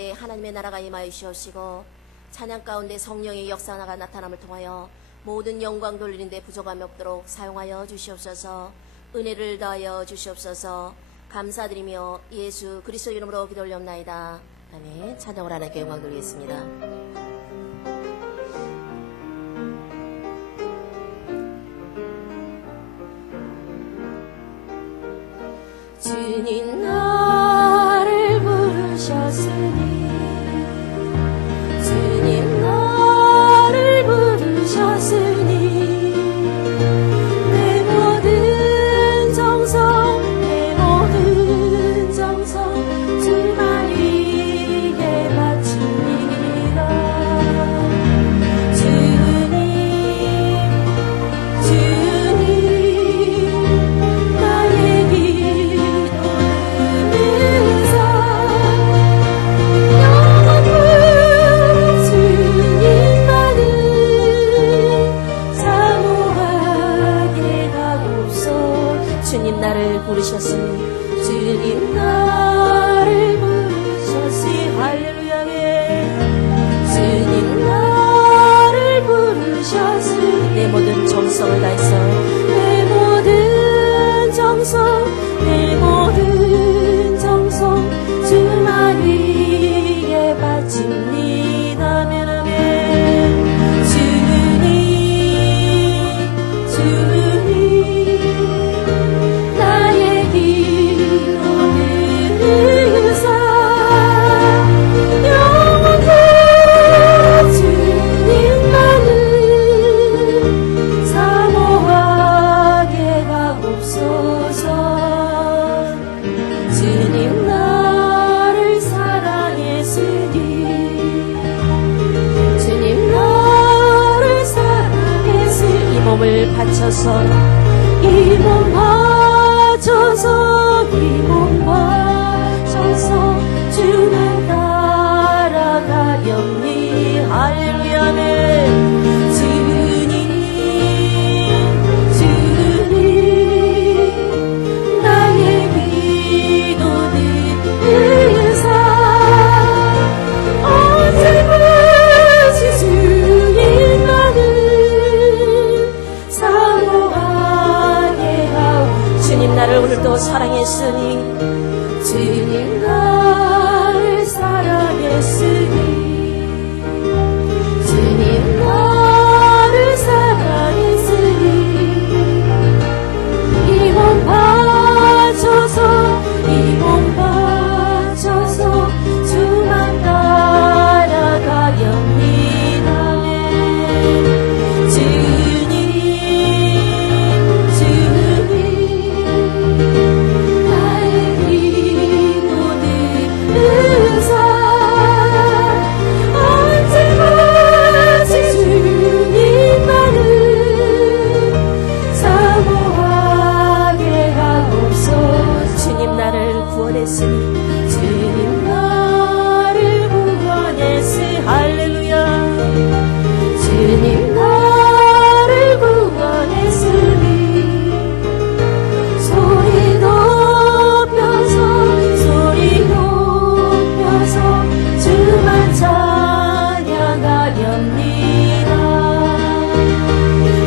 가운데 하나님의 나라가 임하시옵시고 찬양 가운데 성령의 역사가 나타남을 통하여 모든 영광 돌리는데 부족함이 없도록 사용하여 주시옵소서. 은혜를 더하여 주시옵소서. 감사드리며 예수 그리스도 이름으로 기도 올려옵나이다. 아멘. 찬양을 하나님께 영광 돌리겠습니다. 주님 나를 부르셨으니 주님 나를 부르셨으니 내 모든 정성 내 모든 정성 주만 위에 바칩니다. 주님 나의 기도를 주님 나를 부르셨으니 주님 나를 부르셨으니 할렐루야에 주님 나를 부르셨으니 내 모든 정성을 다해서 내 모든 정성 내 모든 정성 주만 위에 바칩니다. 아멘. 주님 나의 기도를 들으사 영원히 주님만을 사모하게 하옵소서. 주님 나를 사랑했으니 주님 나를 사랑했으니 이 몸을 바쳐서 이 몸 바쳐서 이 몸 바쳐서 주만 따라가렵니. 할렐루야네. 주님 나의 기도 들으사 언제까지 주님만을 사모하게 하오. 주님 나를 오늘도 사랑했으니 주님 나를 사랑했으니 주님 나를 사랑했으니 이 몸 바쳐서 이 몸 바쳐서 주만 따라가렵니다. 주님 나의 기도 들으사 언제까지 주님만을 사모하게 하옵소서. 주님 나를 구원했으니 주님 나를 구원했으니 할렐루야. 주님 나를 구원했으니 소리 높여서 주만 찬양하렵니다.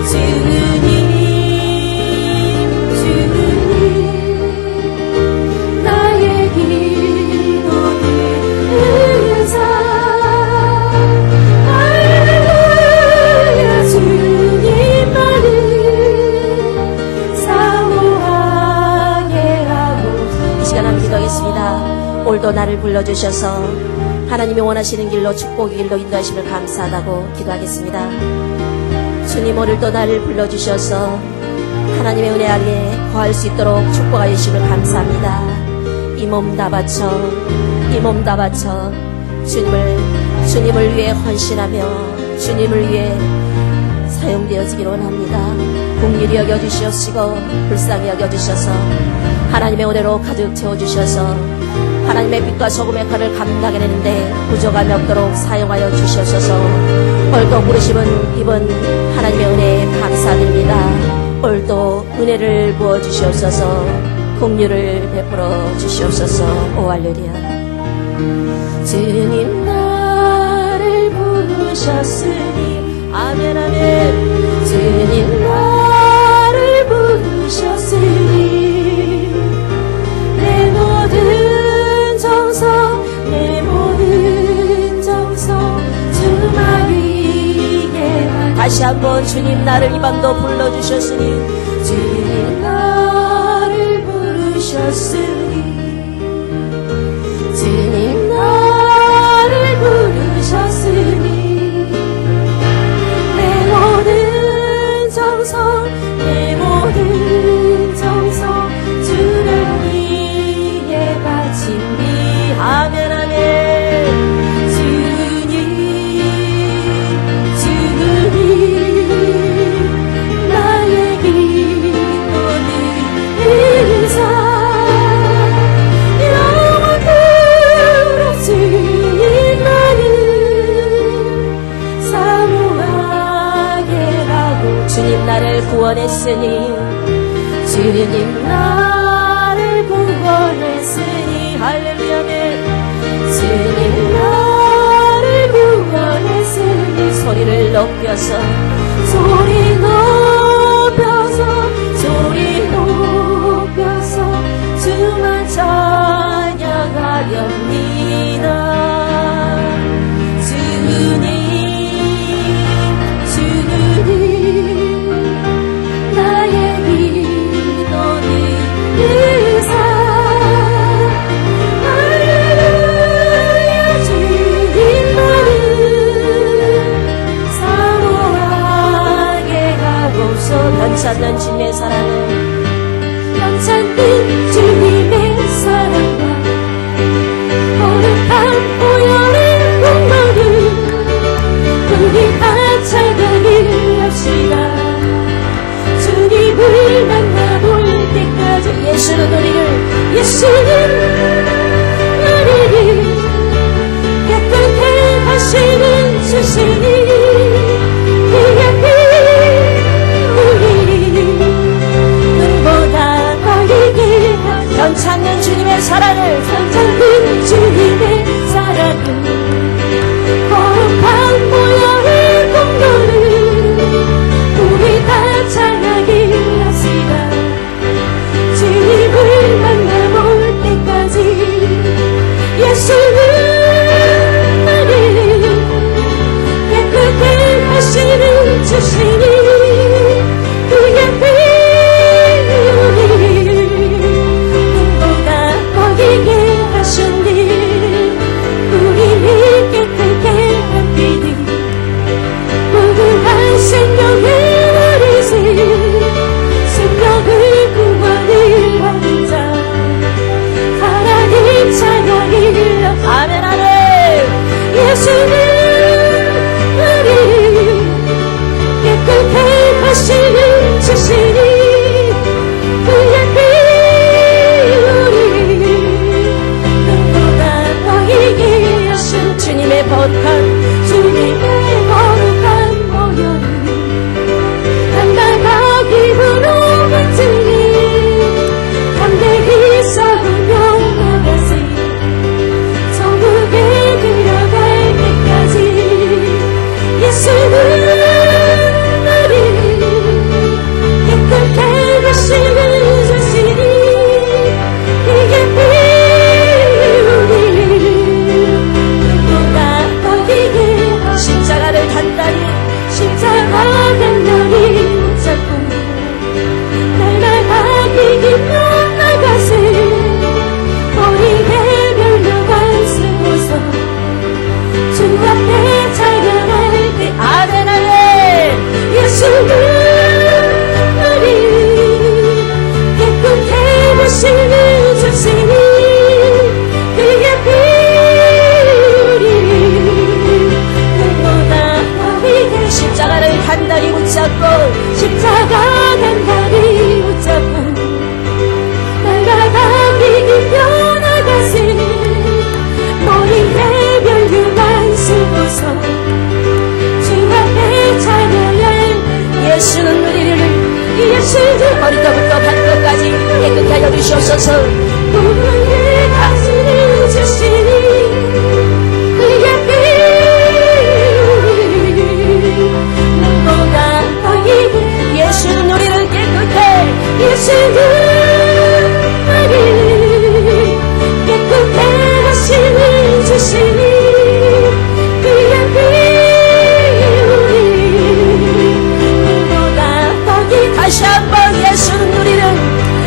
주님 나의 기도 들으사 할렐루야 주님만을 사모하게 하고 이 시간 함께 기도하겠습니다. 오늘도 나를 불러주셔서 하나님이 원하시는 길로 축복의 길로 인도하심을 감사하다고 기도하겠습니다. 주님 오늘도 나를 불러주셔서 하나님의 은혜 아래 거할 수 있도록 축복하여 주심을 감사합니다. 이 몸 다 바쳐 주님을 위해 헌신하며 주님을 위해 사용되어지기를 원합니다. 긍휼히 여겨주시옵시고 불쌍히 여겨주셔서 하나님의 은혜로 가득 채워주셔서 하나님의 빛과 소금의 칼을 감당해 내는데 부족함이 없도록 사용하여 주시옵소서. 오늘도 부르심은 입은 하나님의 은혜에 감사드립니다. 오늘도 은혜를 부어주시옵소서. 긍휼을 베풀어 주시옵소서. 오 할렐루야. 주님 부르셨으니 아멘 아멘 주님 나를 부르셨으니 내 모든 정성 내 모든 정성 주만이게 다시 한번 주님 나를 이 밤도 불러주셨으니 주님 나를 부르셨으니 주님 나를 부르셨으니 내 모든 정성 내 모든 정성 주를 위해 바치니 아멘 아멘 주님 나의 기도는 의사 주님 나를 구원했으니 주님 나를 구원했으니 할렐루야멘 주님 나를 구원했으니 소리 높여서 주만 찬양하렵니다 주님 나의 기도는 의사 할렐루야 주님 나를 사모하게 하고서 변찮는 주님의 사랑은 변찮는 주님의 사랑과 거룩한 보혈의 공로를 우리 다 찬양을 합시다 주님을 만나볼 때까지 예수는 우리를 깨끗게 하시는 주시니 그의 피 우리 눈보다 보이게 변찮는 주님의 사랑을 변찮는 주님의 사랑을 거룩한 보혈의 공로를 우리 다 찬양을 합시다 주님을 만나볼 때까지 예수는 나를 깨끗게 하시는 주시니 그의 피 우리 눈보다 보이게 하셨니 우리를 깨끗게 한 피는 무궁한 생명의 어리지 생명을 구원을 받은 자 하나님 찬양을 아멘 아멘 예수는 우리 깨끗게 하시는 주시니 그의 피 우리 눈보다 보이게 하신 주님의 거룩한 보혈을 담당하기 부르겠으니 담대히 싸우며 나가세 천국에 들어갈 때까지 예수는 나를 깨끗게 하시는 주시니 그의 피 우리 눈보다 보이게 십자가를 단단히 붙잡고 날마다 이기며 나가세 우리의 별로가 쓰고서 주 앞에 찬양할 때 아멘 아멘 예수는 우리 깨끗게 하시는 주시니 그의 피 우리 눈보다 보이게 십자가를 단단히 붙잡고 십자가 단단히 붙잡고 날마다 이기며 나가세 머리에 별류만 쓰고서 주 앞에 찬양할 예수는 우리를 예수는 머리부터 발끝까지 깨끗게 하여 주시옵소서 우리의 가슴을 주시니 그의 피 우리 주시니 그의 피보다 더기 다시 한번 예수는 누리는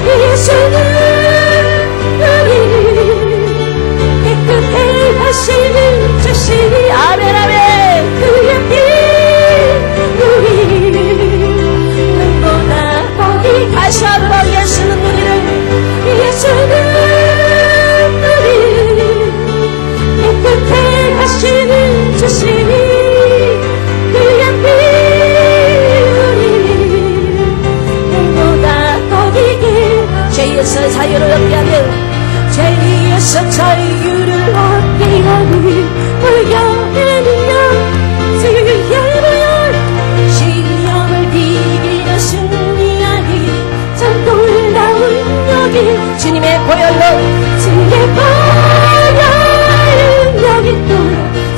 예수는 누리는 깨끗해 하시는 주시니 아멘 아멘 그의 피 누리는 눈보다 더기 다시 한번 예수는 누리는 예수는 누리는 깨끗해 하시는 주시니 그의 피 죄에서 자유를 얻게 하는 죄에서 자유를 얻게 하는 보혈의는요 주의 보혈 시험을 이기며 승리하니 참 놀라운 능력이 주님의 보혈로 주의 보혈 능력이 또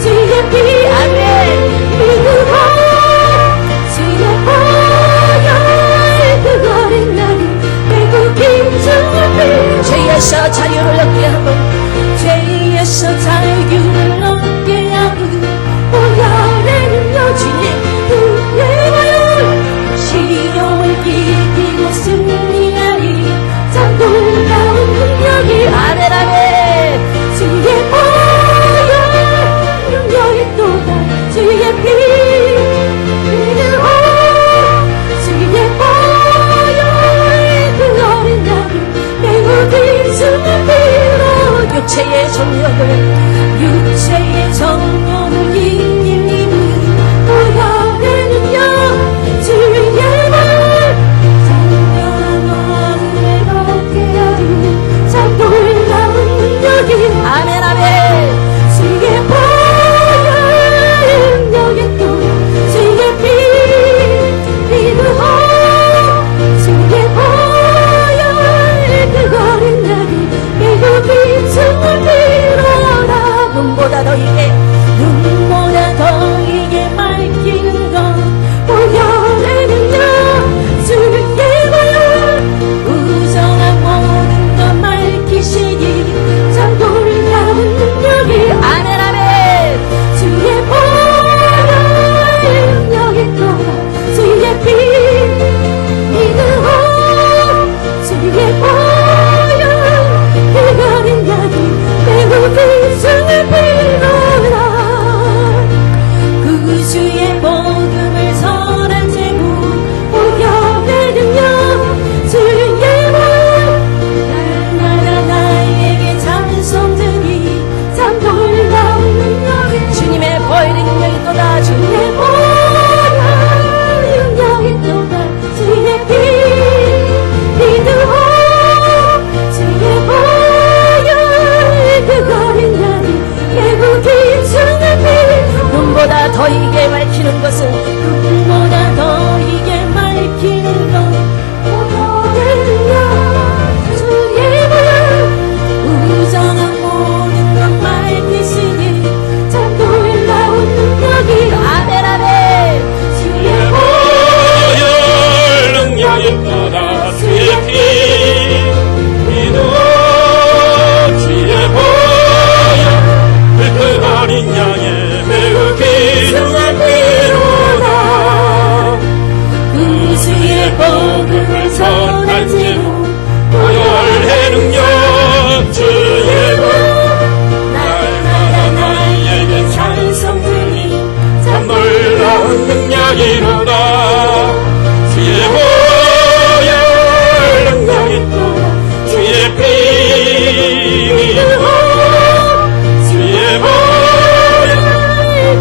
주의 피 아멘 믿음으로 주의 보혈 그거를 나는 죄에서 자유를 얻게 하고 죄에서 자유를 얻게 하고 보혈의 능력 주님 그의 보혈 시험을 이기고 승리하니 참 놀라운 능력이 아멘 아멘 주의 보혈 능력이 또다 주의 피 주의 보혈 육체의 정욕을 이기는 보혈의 능력 주의 말 장렬한 마음을 걷게 하는 참 놀라운 능력이 아멘 아멘 주의 보혈 능력이 또 주의 피 믿음으로 주의 보혈 그거를 나는 눈보다 더이게 맑히는 것 보혈의 능력 주의 보혈 우정한 모든 것 밝히시니 참 놀라운 능력이 아멘 아멘 주의 보혈 능력이 또 주의 피 믿음으로 주의 보혈 그거는 나도 매우 귀중한 피로라 구주의 복음을 선한 제목 보혈의 능력 주의 말 날마다 나에게 찬송드리 참 놀라운 능력이 주님의 보혈의 능력이 또다 주의 보혈 능력이 또다 주의 피 믿음으로 주의 보혈 그거는 나는 매우 귀중한 눈보다 더이게 밝히는 것은 눈보다 더이게 밝히는 것 보혈의 능력 주의 보혈 우정한 모든 것 밝히시니 참 놀라운 능력이 아멘 아멘 주의 보혈 능력이 또다 주의 피 어린 양의 매우 귀중한 피로다 구주의 복음을 전할 제목 보혈의 능력 주의 복 날마다 나에게 찬송드리 참 놀라운 능력이로다 주의 보혈 능력이 또 주의 피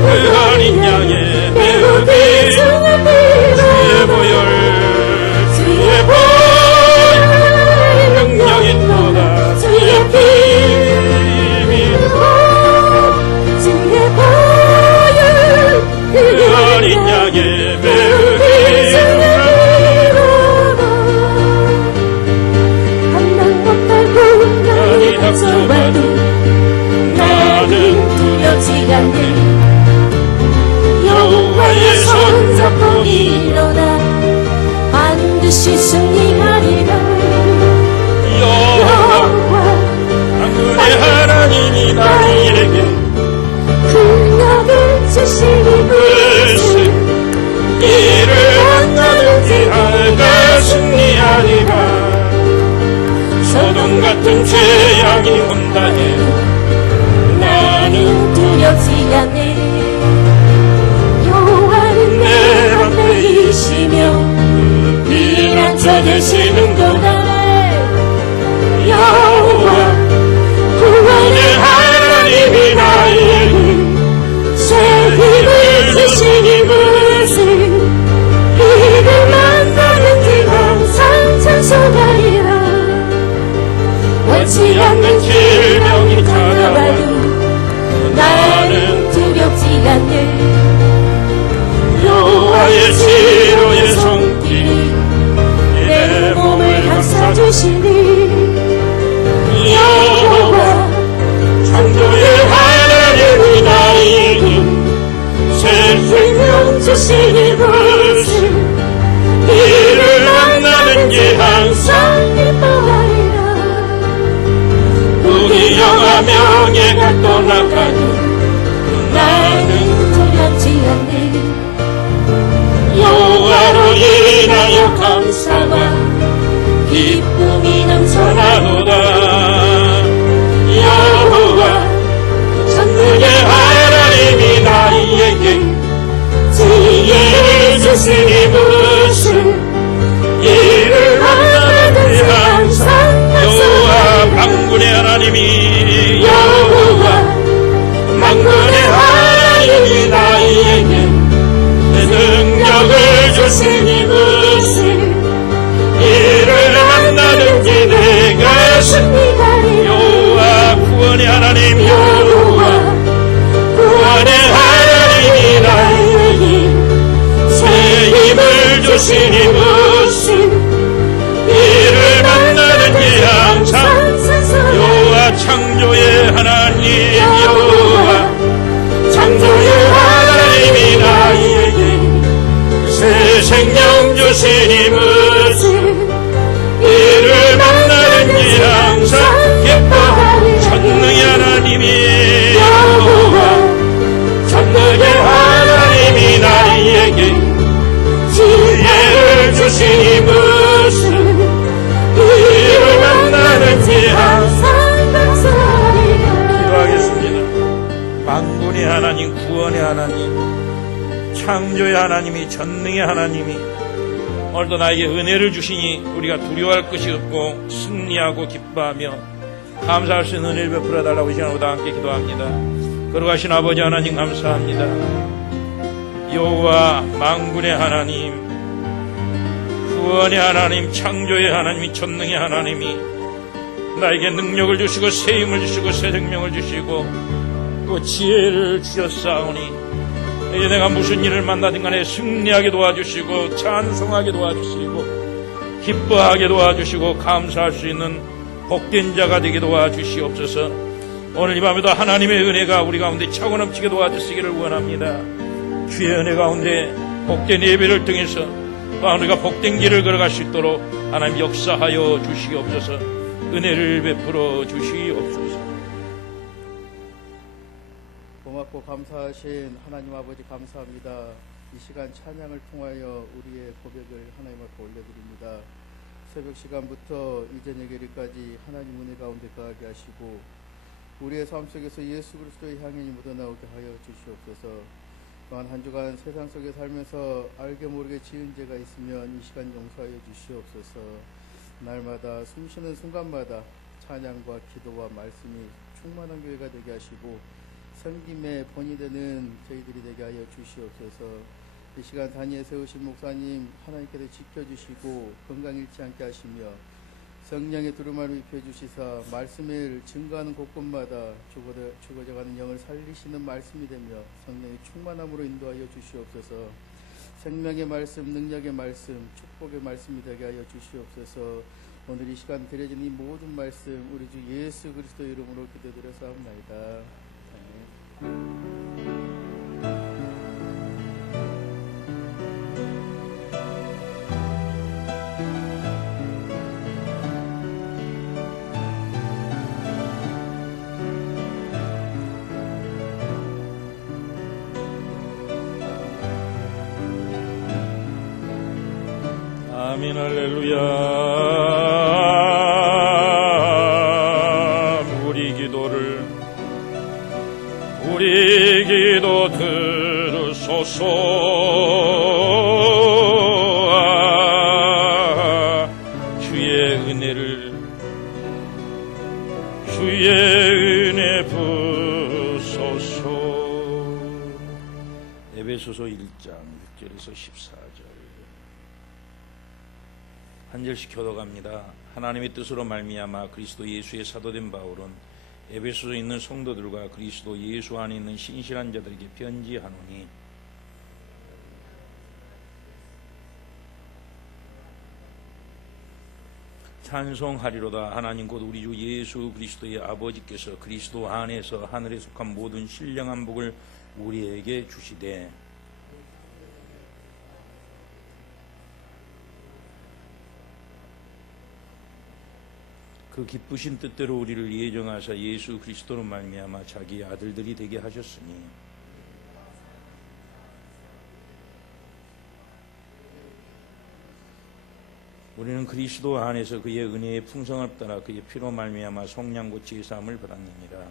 그 어린 양의 매우 귀중한 주의 보혈 주의 보혈 능력이 또다 주의 피 주의 보혈 그 어린 양의 매우 귀중한 감당 못하고 나의 닥쳐봐도 나는 두렵지 않네 여호와의 손잡고 일어나 반드시 승리하리라 여호와 당근의 하나님이 나에게 재앙이 온다 해도 나는 두렵지 않네. 여호와는 내 앞에 계시며 피난처 되시는도다. 여호와 구원의 하나님이 나에게 새 힘을 주시니 무슨 이를 만나는지 항상 찬송하리라. 원치 않는 질병이 찾아와도 나는 두렵지 않네. 여호와의 치료의 손길이 내 몸을 감싸주시니 여호와 창조의 하나님이 나에게 새 생명 주시니 무슨 이를 만나는 게 항상 기뻐하리라. 우리 영화 명예가 떠나가도 나는 두렵지 않네. 여호와로 인하여 감사와 기쁨이 넘쳐나도다. 여호와 천국의 하나님이 나에게 지혜를 주시니 무슨 일을 만나든지 항상 여호와 만군의 하나님이 여호와 만군의 하나님이 나에게 능력을 주시니 무슨 일을 만나든지 내가 승리하리라. 여호와 구원의 하나님 여호와 구원의 하나님이 나에게 새 힘을 주시니 무슨 일을 만나든지 항상 여호와 창조의 하나님 여호와 창조의 하나님이 나에게 새 생명 주시니 무슨 일을 만나든지 항상 기뻐 전능의 하나님이 여호와 전능의 하나님이 나에게 지혜를 주시니 무슨 일을 만나든지 항상 기도하겠습니다. 만군의 하나님 구원의 하나님 창조의 하나님이 전능의 하나님이 오늘도 나에게 은혜를 주시니 우리가 두려워할 것이 없고 승리하고 기뻐하며 감사할 수 있는 은혜를 베풀어 달라고 이 시간보다 함께 기도합니다. 걸어가신 아버지 하나님 감사합니다. 여호와 만군의 하나님 구원의 하나님 창조의 하나님이 전능의 하나님이 나에게 능력을 주시고 새 힘을 주시고 새 생명을 주시고 그 지혜를 주셨사오니 이제 내가 무슨 일을 만나든 간에 승리하게 도와주시고 찬송하게 도와주시고 기뻐하게 도와주시고 감사할 수 있는 복된 자가 되게 도와주시옵소서. 오늘 이 밤에도 하나님의 은혜가 우리 가운데 차고 넘치게 도와주시기를 원합니다. 주의 은혜 가운데 복된 예배를 통해서 또한 우리가 복된 길을 걸어갈 수 있도록 하나님 역사하여 주시옵소서. 은혜를 베풀어 주시옵소서. 고맙고 감사하신 하나님 아버지 감사합니다. 이 시간 찬양을 통하여 우리의 고백을 하나님 앞에 올려드립니다. 새벽 시간부터 이 저녁 예리까지 하나님 은혜 가운데 거하게 하시고 우리의 삶 속에서 예수 그리스도의 향연이 묻어나오게 하여 주시옵소서. 또한 한 주간 세상 속에 살면서 알게 모르게 지은 죄가 있으면 이 시간 용서하여 주시옵소서. 날마다 숨쉬는 순간마다 찬양과 기도와 말씀이 충만한 교회가 되게 하시고 섬김의 본이 되는 저희들이 되게 하여 주시옵소서. 이 시간 단위에 세우신 목사님 하나님께서 지켜주시고 건강 잃지 않게 하시며 성령의 두루마를 입혀주시사 말씀을 증거하는 곳곳마다 죽어져가는 영을 살리시는 말씀이 되며 성령의 충만함으로 인도하여 주시옵소서. 생명의 말씀, 능력의 말씀, 축복의 말씀이 되게 하여 주시옵소서. 오늘 이 시간 드려진 이 모든 말씀 우리 주 예수 그리스도 이름으로 기도드려사옵나이다. 아멘 할렐루야. 우리 기도 들으소서. 주의 은혜 부소서. 에베소서 1장 6절에서 14절 한 절씩 교독합니다. 하나님의 뜻으로 말미암아 그리스도 예수의 사도된 바울은 에베소에 있는 성도들과 그리스도 예수 안에 있는 신실한 자들에게 편지하노니 찬송하리로다. 하나님 곧 우리 주 예수 그리스도의 아버지께서 그리스도 안에서 하늘에 속한 모든 신령한 복을 우리에게 주시되 그 기쁘신 뜻대로 우리를 예정하사 예수 그리스도로 말미암아 자기의 아들들이 되게 하셨으니 우리는 그리스도 안에서 그의 은혜의 풍성을 따라 그의 피로 말미암아 속량고 제사함을 받았느니라.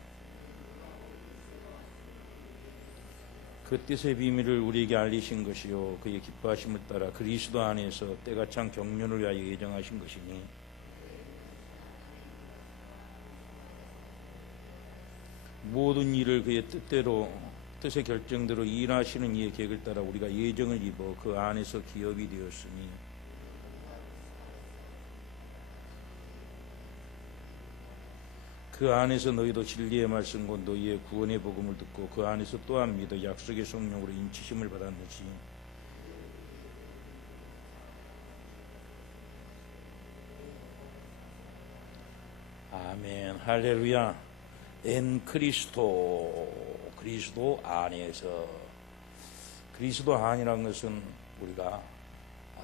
그 뜻의 비밀을 우리에게 알리신 것이요 그의 기뻐하심을 따라 그리스도 안에서 때가 찬 경륜을 위하여 예정하신 것이니 모든 일을 그의 뜻의 결정대로 일하시는 이의 계획을 따라 우리가 예정을 입어 그 안에서 기업이 되었으니 그 안에서 너희도 진리의 말씀과 너희의 구원의 복음을 듣고 그 안에서 또한 믿어 약속의 성령으로 인치심을 받았는지 아멘 할렐루야. 엔 그리스도 안에서 그리스도 안이라는 것은 우리가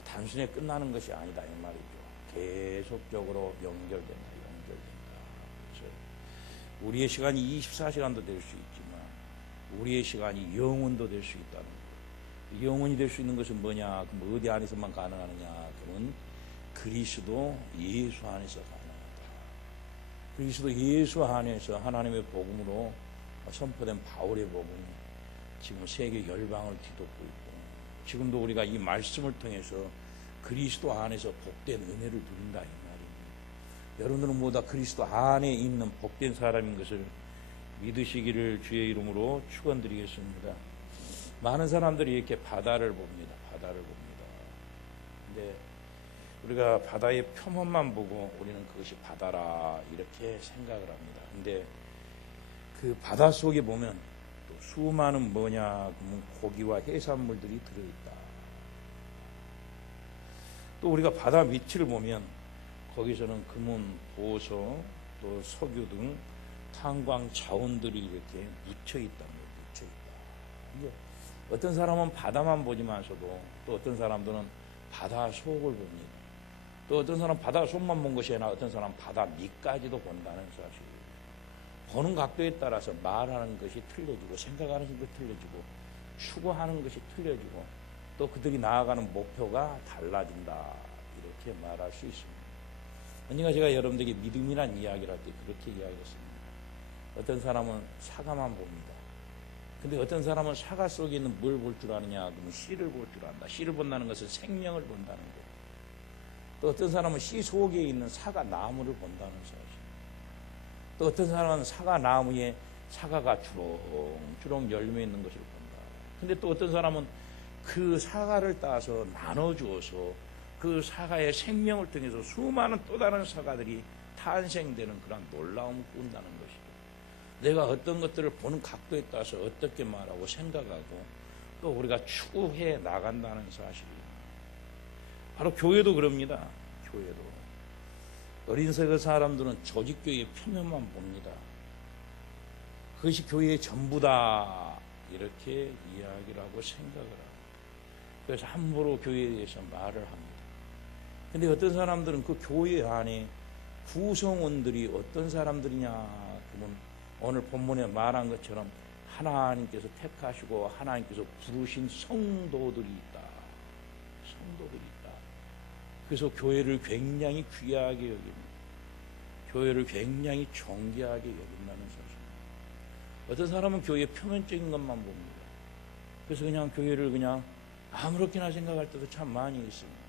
단순히 끝나는 것이 아니다 이 말이죠. 계속적으로 연결된다. 그래서 우리의 시간이 24시간도 될 수 있지만 우리의 시간이 영원도 될 수 있다는 거예요. 영원이 될 수 있는 것은 뭐냐? 그럼 어디 안에서만 가능하느냐? 그러면 그리스도 예수 안에서 가능하다. 그리스도 예수 안에서 하나님의 복음으로 선포된 바울의 복음이 지금 세계 열방을 뒤덮고 있고 지금도 우리가 이 말씀을 통해서 그리스도 안에서 복된 은혜를 누린다 이 말입니다. 여러분들은 모두 다 그리스도 안에 있는 복된 사람인 것을 믿으시기를 주의 이름으로 축원드리겠습니다. 많은 사람들이 이렇게 바다를 봅니다. 근데 우리가 바다의 표면만 보고 우리는 그것이 바다라 이렇게 생각을 합니다. 근데 그 바다 속에 보면 또 수많은 그러면 고기와 해산물들이 들어있다. 또 우리가 바다 밑을 보면 거기서는 금은, 보석, 또 석유 등 탄광 자원들이 이렇게 묻혀있다는 거예요. 묻혀있다. 어떤 사람은 바다만 보지만서도 또 어떤 사람들은 바다 속을 봅니다. 또 어떤 사람은 바다 속만 본 것이 아니라 어떤 사람은 바다 밑까지도 본다는 사실이에요. 보는 각도에 따라서 말하는 것이 틀려지고 생각하는 것이 틀려지고 추구하는 것이 틀려지고 또 그들이 나아가는 목표가 달라진다 이렇게 말할 수 있습니다. 언젠가 제가 여러분들에게 믿음이란 이야기를 할 때 그렇게 이야기했습니다. 어떤 사람은 사과만 봅니다. 근데 어떤 사람은 사과 속에 있는 뭘 볼 줄 아느냐? 그러면 씨를 볼 줄 안다. 씨를 본다는 것은 생명을 본다는 거예요. 또 어떤 사람은 씨 속에 있는 사과 나무를 본다는 사실. 또 어떤 사람은 사과 나무에 사과가 주렁주렁 열매 있는 것을 본다. 근데 또 어떤 사람은 그 사과를 따서 나눠주어서 그 사과의 생명을 통해서 수많은 또 다른 사과들이 탄생되는 그런 놀라움을 본다는 것이죠. 내가 어떤 것들을 보는 각도에 따라서 어떻게 말하고 생각하고 또 우리가 추구해 나간다는 사실이에요. 바로 교회도 그럽니다. 교회도. 어린 세대 사람들은 조직교회의 표면만 봅니다. 그것이 교회의 전부다. 이렇게 이야기를 하고 생각을 하고. 그래서 함부로 교회에 대해서 말을 합니다. 근데 어떤 사람들은 그 교회 안에 구성원들이 어떤 사람들이냐. 그러면 오늘 본문에 말한 것처럼 하나님께서 택하시고 하나님께서 부르신 성도들이 있다. 성도들이 있다. 그래서 교회를 굉장히 귀하게 여깁니다. 교회를 굉장히 존귀하게 여긴다는 사실입니다. 어떤 사람은 교회 표면적인 것만 봅니다. 그래서 그냥 교회를 그냥 아무렇게나 생각할 때도 참 많이 있습니다.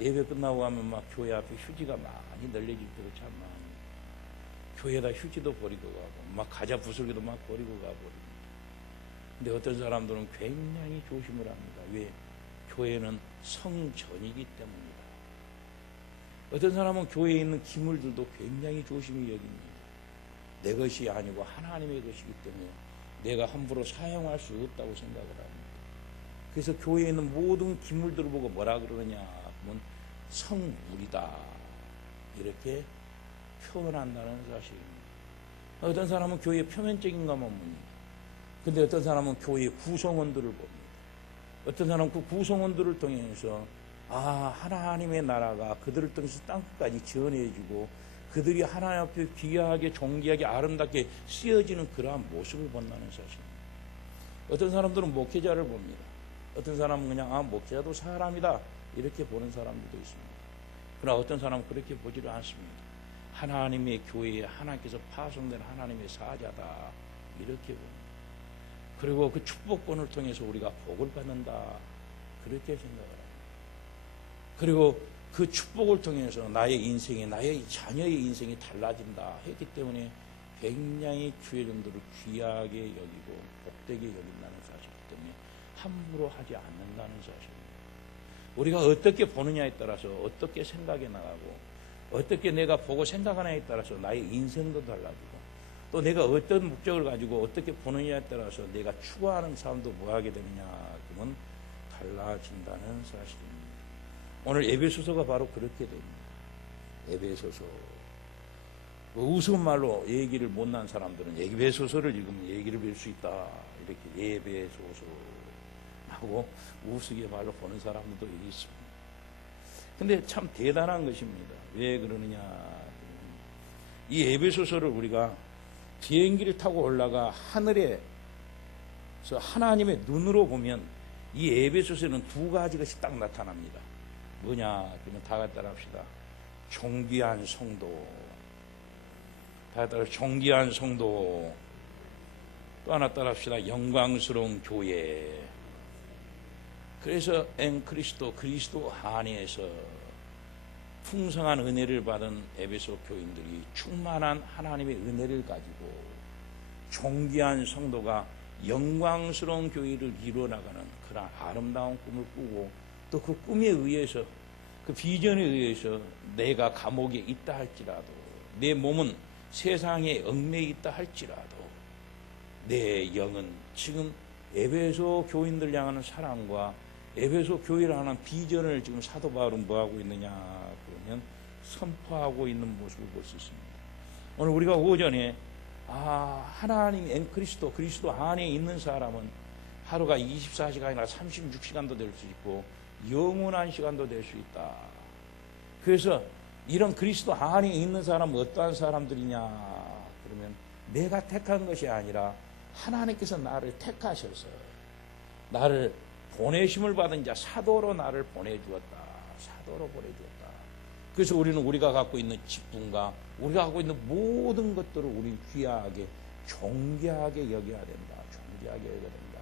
예배 끝나고 하면 막 교회 앞에 휴지가 많이 널려질 때도 참 많이. 교회에다 휴지도 버리고 가고, 막 과자 부스러기도 막 버리고 가버립니다. 근데 어떤 사람들은 굉장히 조심을 합니다. 왜? 교회는 성전이기 때문이다. 어떤 사람은 교회에 있는 기물들도 굉장히 조심히 여깁니다. 내 것이 아니고 하나님의 것이기 때문에 내가 함부로 사용할 수 없다고 생각을 합니다. 그래서 교회에 있는 모든 기물들을 보고 뭐라 그러느냐 하면 성물이다 이렇게 표현한다는 사실입니다. 어떤 사람은 교회의 표면적인 것만 봅니다. 근데 어떤 사람은 교회의 구성원들을 봅니다. 어떤 사람은 그 구성원들을 통해서 하나님의 나라가 그들을 통해서 땅끝까지 전해지고 그들이 하나님 앞에 귀하게 존귀하게 아름답게 쓰여지는 그러한 모습을 본다는 사실입니다. 어떤 사람들은 목회자를 봅니다. 어떤 사람은 그냥 목회자도 사람이다 이렇게 보는 사람들도 있습니다. 그러나 어떤 사람은 그렇게 보지를 않습니다. 하나님의 교회에 하나님께서 파송된 하나님의 사자다 이렇게 봅니다. 그리고 그 축복권을 통해서 우리가 복을 받는다 그렇게 생각을 합니다. 그리고 그 축복을 통해서 나의 인생이 나의 자녀의 인생이 달라진다 했기 때문에 굉장히 교회정도를 귀하게 여기고 복되게 여긴다는 사실이기 때문에 함부로 하지 않는다는 사실입니다. 우리가 어떻게 보느냐에 따라서 어떻게 생각해 나가고 어떻게 내가 보고 생각하느냐에 따라서 나의 인생도 달라지고 또 내가 어떤 목적을 가지고 어떻게 보느냐에 따라서 내가 추구하는 삶도 뭐하게 되느냐 그러면 달라진다는 사실입니다. 오늘 에베소서가 바로 그렇게 됩니다. 에베소서. 우스운 말로 얘기를 못난 사람들은 에베소서를 읽으면 얘기를 배울 수 있다. 이렇게 에베소서 하고 우스개 말로 보는 사람들도 있습니다. 근데 참 대단한 것입니다. 왜 그러느냐. 이 에베소서를 우리가 비행기를 타고 올라가 하늘에서 하나님의 눈으로 보면 이 에베소서에는 두 가지 것이 딱 나타납니다. 뭐냐? 그러면 다 같이 따라합시다. 존귀한 성도. 다 같이 따라 존귀한 성도. 또 하나 따라합시다. 영광스러운 교회. 그래서 그리스도 안에서 풍성한 은혜를 받은 에베소 교인들이 충만한 하나님의 은혜를 가지고 존귀한 성도가 영광스러운 교회를 이루어나가는 그런 아름다운 꿈을 꾸고 또 그 꿈에 의해서 그 비전에 의해서 내가 감옥에 있다 할지라도 내 몸은 세상에 얽매여 있다 할지라도 내 영은 지금 에베소 교인들 향하는 사랑과 에베소 교회를 하는 비전을 지금 사도 바울은 뭐하고 있느냐 그러면 선포하고 있는 모습을 볼 수 있습니다. 오늘 우리가 오전에 하나님 그리스도 안에 있는 사람은 하루가 24시간이나 36시간도 될 수 있고 영원한 시간도 될 수 있다. 그래서 이런 그리스도 안에 있는 사람은 어떠한 사람들이냐 그러면 내가 택한 것이 아니라 하나님께서 나를 택하셔서 나를 보내심을 받은 자 사도로 나를 보내주었다. 사도로 보내주었다. 그래서 우리는 우리가 갖고 있는 직분과 우리가 갖고 있는 모든 것들을 우리는 귀하게 존귀하게 여겨야 된다. 존귀하게 여겨야 된다.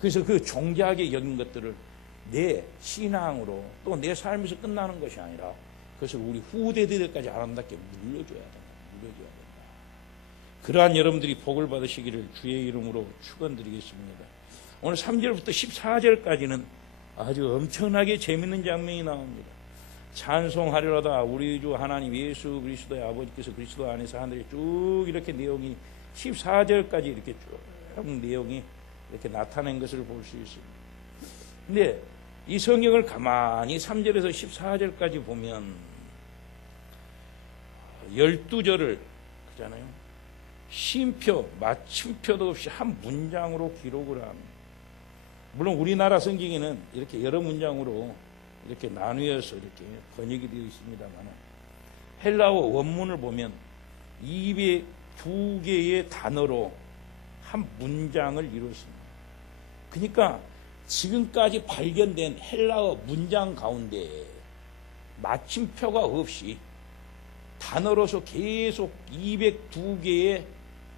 그래서 그 존귀하게 여긴 것들을 내 신앙으로 또 내 삶에서 끝나는 것이 아니라 그것을 우리 후대들에까지 아름답게 물려줘야 된다. 물려줘야 된다. 그러한 여러분들이 복을 받으시기를 주의 이름으로 축원드리겠습니다. 오늘 3절부터 14절까지는 아주 엄청나게 재밌는 장면이 나옵니다. 찬송하리로다 우리 주 하나님 예수 그리스도의 아버지께서 그리스도 안에서 하늘에 쭉 이렇게 내용이 14절까지 이렇게 쭉 내용이 이렇게 나타낸 것을 볼 수 있습니다. 근데 이 성경을 가만히 3절에서 14절까지 보면 12절을 그잖아요. 쉼표, 마침표도 없이 한 문장으로 기록을 합니다. 물론 우리나라 성경에는 이렇게 여러 문장으로 이렇게 나누어서 이렇게 번역이 되어 있습니다만 헬라어 원문을 보면 202개의 단어로 한 문장을 이루었습니다. 그러니까 지금까지 발견된 헬라어 문장 가운데 마침표가 없이 단어로서 계속 202개의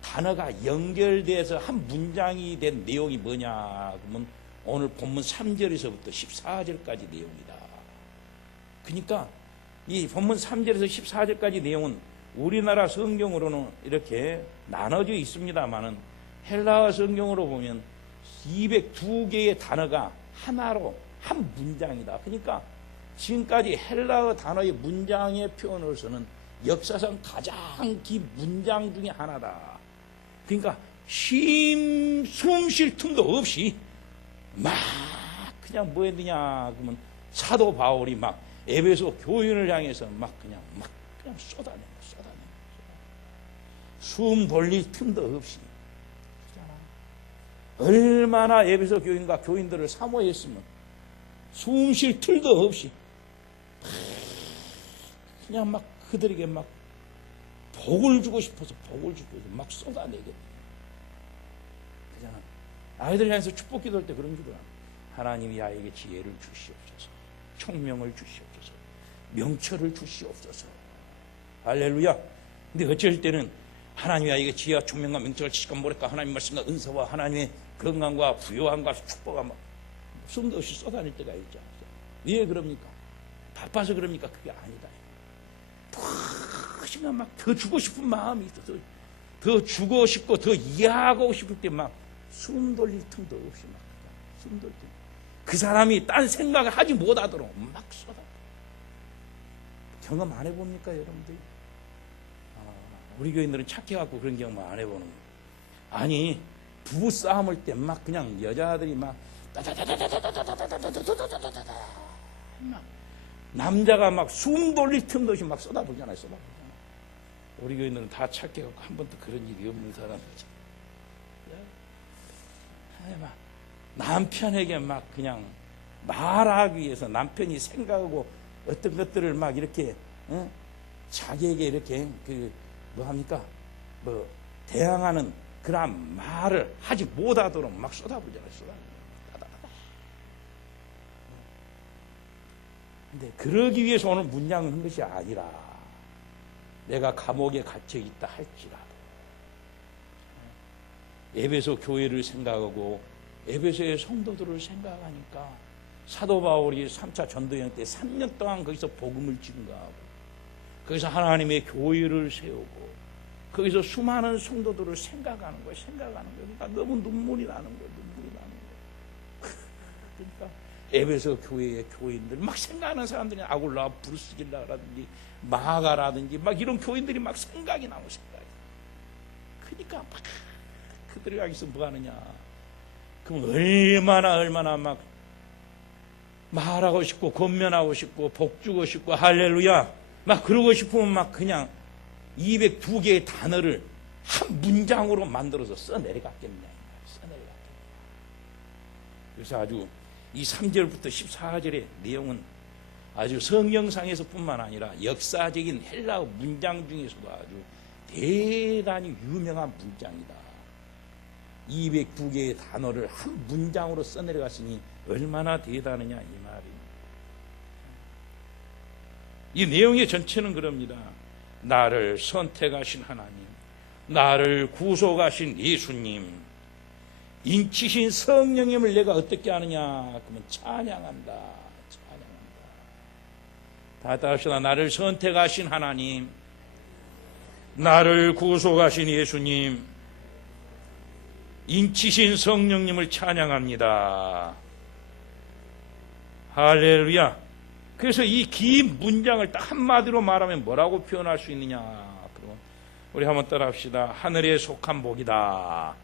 단어가 연결돼서 한 문장이 된 내용이 뭐냐 그러면 오늘 본문 3절에서부터 14절까지 내용이다. 그러니까 이 본문 3절에서 14절까지 내용은 우리나라 성경으로는 이렇게 나눠져 있습니다만은 헬라어 성경으로 보면 202개의 단어가 하나로 한 문장이다. 그러니까 지금까지 헬라어 단어의 문장의 표현으로서는 역사상 가장 긴 문장 중에 하나다. 그러니까 숨 쉴 틈도 없이 막 그냥 뭐 했느냐 그러면 사도 바울이 막 에베소 교인을 향해서 막 그냥 쏟아내는 숨 돌릴 틈도 없이 얼마나 에베소 교인과 교인들을 사모했으면 숨 쉴 틈도 없이 그냥 막 그들에게 막 복을 주고 싶어서 막 쏟아내게. 그잖아. 아이들 향해서 축복 기도할 때 그런 기도야. 하나님이 아이에게 지혜를 주시옵소서, 총명을 주시옵소서, 명철을 주시옵소서. 할렐루야. 근데 어쩔 때는 하나님이 아이에게 지혜와 총명과 명철을 지식과 모략과 하나님 말씀과 은사와 하나님의 건강과 부요함과 축복과 막 숨도 없이 쏟아낼 때가 있죠. 왜 그럽니까? 바빠서 그럽니까? 그게 아니다. 그냥 막 더 주고 싶은 마음이 있어서 더 주고 싶고 더 이해하고 싶을 때 막 숨 돌릴 틈도 없이 막 숨 돌릴 틈. 그 사람이 딴 생각을 하지 못하도록 막 쏟아. 경험 안 해봅니까, 여러분들? 우리 교인들은 착해갖고 그런 경험 안 해보는 거예요. 아니 부부 싸움을 때 막 그냥 여자들이 막 남자가 막 숨 돌릴 틈도 없이 막 쏟아부잖아요. 우리 교인들은 다 착해갖고 한 번도 그런 일이 없는 사람이죠. 막 남편에게 막 그냥 말하기 위해서 남편이 생각하고 어떤 것들을 막 이렇게 자기에게 이렇게 뭐합니까? 대항하는 그런 말을 하지 못하도록 막 쏟아부잖아요. 근데 그러기 위해서 오늘 문장을 한 것이 아니라 내가 감옥에 갇혀 있다 할지라도 에베소 교회를 생각하고 에베소의 성도들을 생각하니까 사도 바울이 3차 전도여행 때 3년 동안 거기서 복음을 증거하고 거기서 하나님의 교회를 세우고 거기서 수많은 성도들을 생각하는 거예요. 그러니까 너무 눈물이 나는 거예요. 그러니까 에베소 교회의 교인들 막 생각하는 사람들이 아굴라 브루스길라라든지 마가라든지 막 이런 교인들이 막 생각이 나고 생각이. 그러니까 막 그들이 여기서 뭐 하느냐. 그럼 얼마나 막 말하고 싶고 권면하고 싶고 복 주고 싶고 할렐루야 막 그러고 싶으면 막 그냥 202개의 단어를 한 문장으로 만들어서 써내려갔겠냐. 그래서 아주 이 3절부터 14절의 내용은 아주 성경상에서 뿐만 아니라 역사적인 헬라어 문장 중에서도 아주 대단히 유명한 문장이다. 202개의 단어를 한 문장으로 써내려갔으니 얼마나 대단하냐 이 말입니다. 이 내용의 전체는 그럽니다. 나를 선택하신 하나님, 나를 구속하신 예수님, 인치신 성령님을 내가 어떻게 하느냐? 그러면 찬양한다. 다 합시다. 나를 선택하신 하나님, 나를 구속하신 예수님, 인치신 성령님을 찬양합니다. 할렐루야. 그래서 이 긴 문장을 딱 한마디로 말하면 뭐라고 표현할 수 있느냐? 그럼 우리 한번 따라합시다. 하늘에 속한 복이다.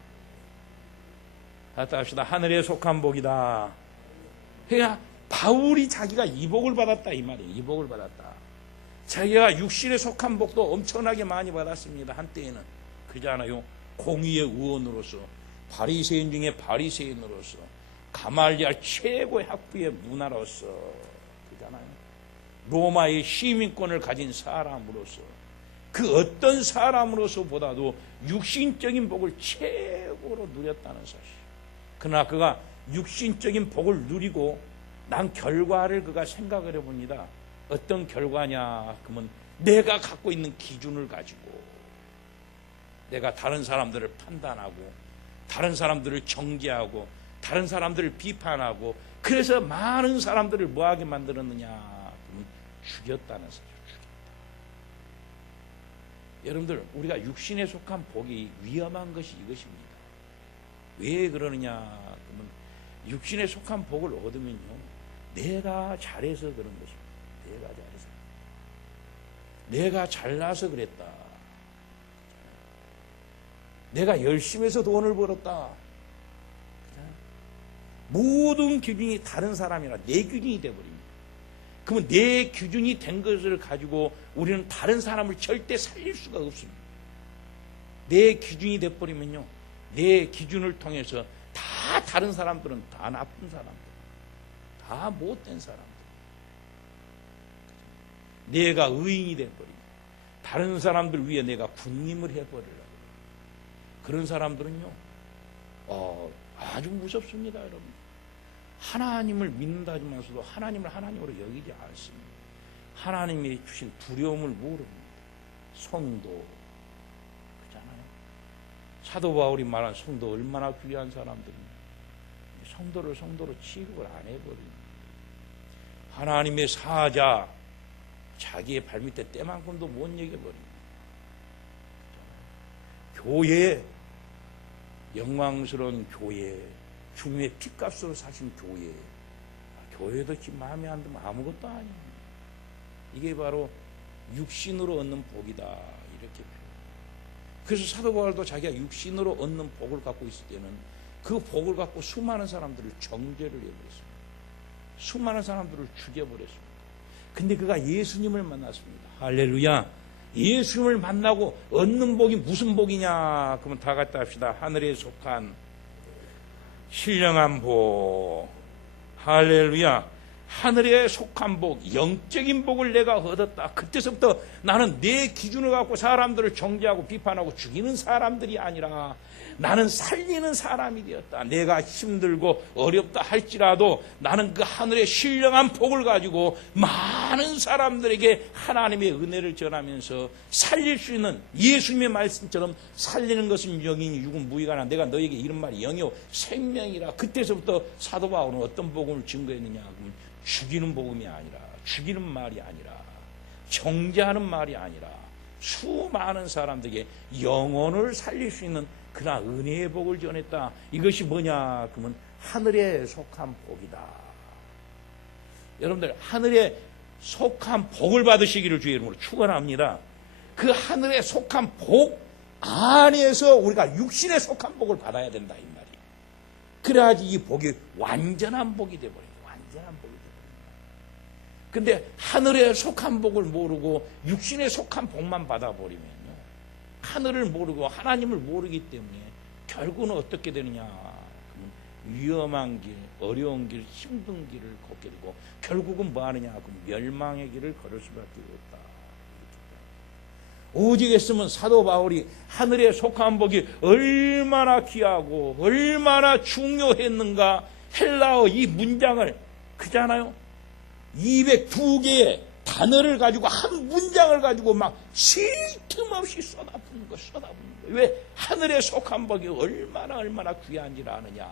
다 합시다. 하늘에 속한 복이다. 그러니까 바울이 자기가 이 복을 받았다 이 말이에요. 이 복을 받았다. 자기가 육신에 속한 복도 엄청나게 많이 받았습니다. 한때에는. 그잖아요. 공의의 의원으로서 바리새인 중에 바리새인으로서 가말리알 최고의 학부의 문화로서 그잖아요. 로마의 시민권을 가진 사람으로서 그 어떤 사람으로서보다도 육신적인 복을 최고로 누렸다는 사실. 그러나 그가 육신적인 복을 누리고 난 결과를 그가 생각을 해봅니다. 어떤 결과냐? 그러면 내가 갖고 있는 기준을 가지고 내가 다른 사람들을 판단하고 다른 사람들을 정죄하고 다른 사람들을 비판하고 그래서 많은 사람들을 뭐하게 만들었느냐? 그러면 죽였다는 소리죠. 죽였다. 여러분들, 우리가 육신에 속한 복이 위험한 것이 이것입니다. 왜 그러느냐? 그러면 육신에 속한 복을 얻으면요, 내가 잘해서 그런 것입니다. 내가 잘해서, 내가 잘나서 그랬다, 내가 열심히 해서 돈을 벌었다. 모든 기준이 다른 사람이라 내 기준이 되어버립니다. 그러면 내 기준이 된 것을 가지고 우리는 다른 사람을 절대 살릴 수가 없습니다. 내 기준이 돼버리면요, 내 기준을 통해서 다 다른 사람들은 다 나쁜 사람들, 다 못된 사람들, 내가 의인이 돼버립니다. 다른 사람들 위해 내가 군림을 해버리려고. 그런 사람들은요, 아주 무섭습니다, 여러분. 하나님을 믿는다지만서도 하나님을 하나님으로 여기지 않습니다. 하나님이 주신 두려움을 모릅니다. 성도, 그렇잖아요. 사도 바울이 말한 성도 얼마나 귀한 사람들입니다. 성도를 성도로 취급을 안 해버립니다. 하나님의 사자, 자기의 발밑에 때만큼도 못 얘기해버립니다. 교회, 영광스러운 교회, 주님의 피값으로 사신 교회, 교회도 지금 마음에 안 들면 아무것도 아닙니다. 이게 바로 육신으로 얻는 복이다, 이렇게 표현해요. 그래서 사도 바울도 자기가 육신으로 얻는 복을 갖고 있을 때는 그 복을 갖고 수많은 사람들을 정죄를 해버렸습니다. 수많은 사람들을 죽여버렸습니다. 근데 그가 예수님을 만났습니다. 할렐루야. 예수님을 만나고 얻는 복이 무슨 복이냐? 그러면 다 같이 합시다. 하늘에 속한 신령한 복. 할렐루야. 하늘에 속한 복, 영적인 복을 내가 얻었다. 그때서부터 나는 내 기준을 갖고 사람들을 정죄하고 비판하고 죽이는 사람들이 아니라 나는 살리는 사람이 되었다. 내가 힘들고 어렵다 할지라도 나는 그 하늘의 신령한 복을 가지고 많은 사람들에게 하나님의 은혜를 전하면서 살릴 수 있는, 예수님의 말씀처럼 살리는 것은 영이니 육은 무의가나 내가 너에게 이런 말이 영이요 생명이라. 그때서부터 사도 바울은 어떤 복음을 증거했느냐 하면 죽이는 복음이 아니라, 죽이는 말이 아니라, 정죄하는 말이 아니라 수많은 사람들에게 영혼을 살릴 수 있는 그러나 은혜의 복을 전했다. 이것이 뭐냐? 그러면 하늘에 속한 복이다. 여러분들, 하늘에 속한 복을 받으시기를 주의 이름으로 축원합니다. 그 하늘에 속한 복 안에서 우리가 육신에 속한 복을 받아야 된다, 이 말이에요. 그래야지 이 복이 완전한 복이 되어버려요. 완전한 복이 되어버립니다. 근데 하늘에 속한 복을 모르고 육신에 속한 복만 받아버리면 하늘을 모르고 하나님을 모르기 때문에 결국은 어떻게 되느냐? 위험한 길, 어려운 길, 힘든 길을 걷게 되고 결국은 뭐 하느냐? 멸망의 길을 걸을 수밖에 없다. 오직 했으면 사도 바울이 하늘에 속한 복이 얼마나 귀하고 얼마나 중요했는가, 헬라어 이 문장을, 그잖아요, 202개의 단어를 가지고 한 문장을 가지고 막 쉴 틈 없이 쏟아붓는 거. 왜? 하늘에 속한 복이 얼마나 귀한지를 아느냐.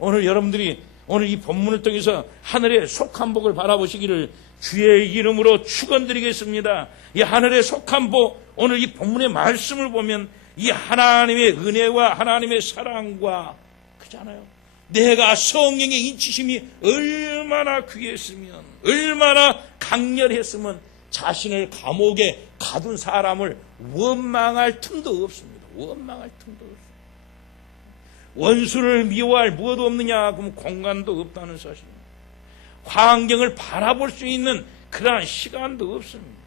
오늘 여러분들이 오늘 이 본문을 통해서 하늘에 속한 복을 바라보시기를 주의 이름으로 축원드리겠습니다. 이 하늘에 속한 복, 오늘 이 본문의 말씀을 보면 이 하나님의 은혜와 하나님의 사랑과, 그잖아요, 내가 성령의 인치심이 얼마나 귀했으면, 얼마나 강렬했으면 자신을 감옥에 가둔 사람을 원망할 틈도 없습니다. 원망할 틈도 없습니다. 원수를 미워할 무엇도 없느냐? 그러면 공간도 없다는 사실입니다. 환경을 바라볼 수 있는 그러한 시간도 없습니다.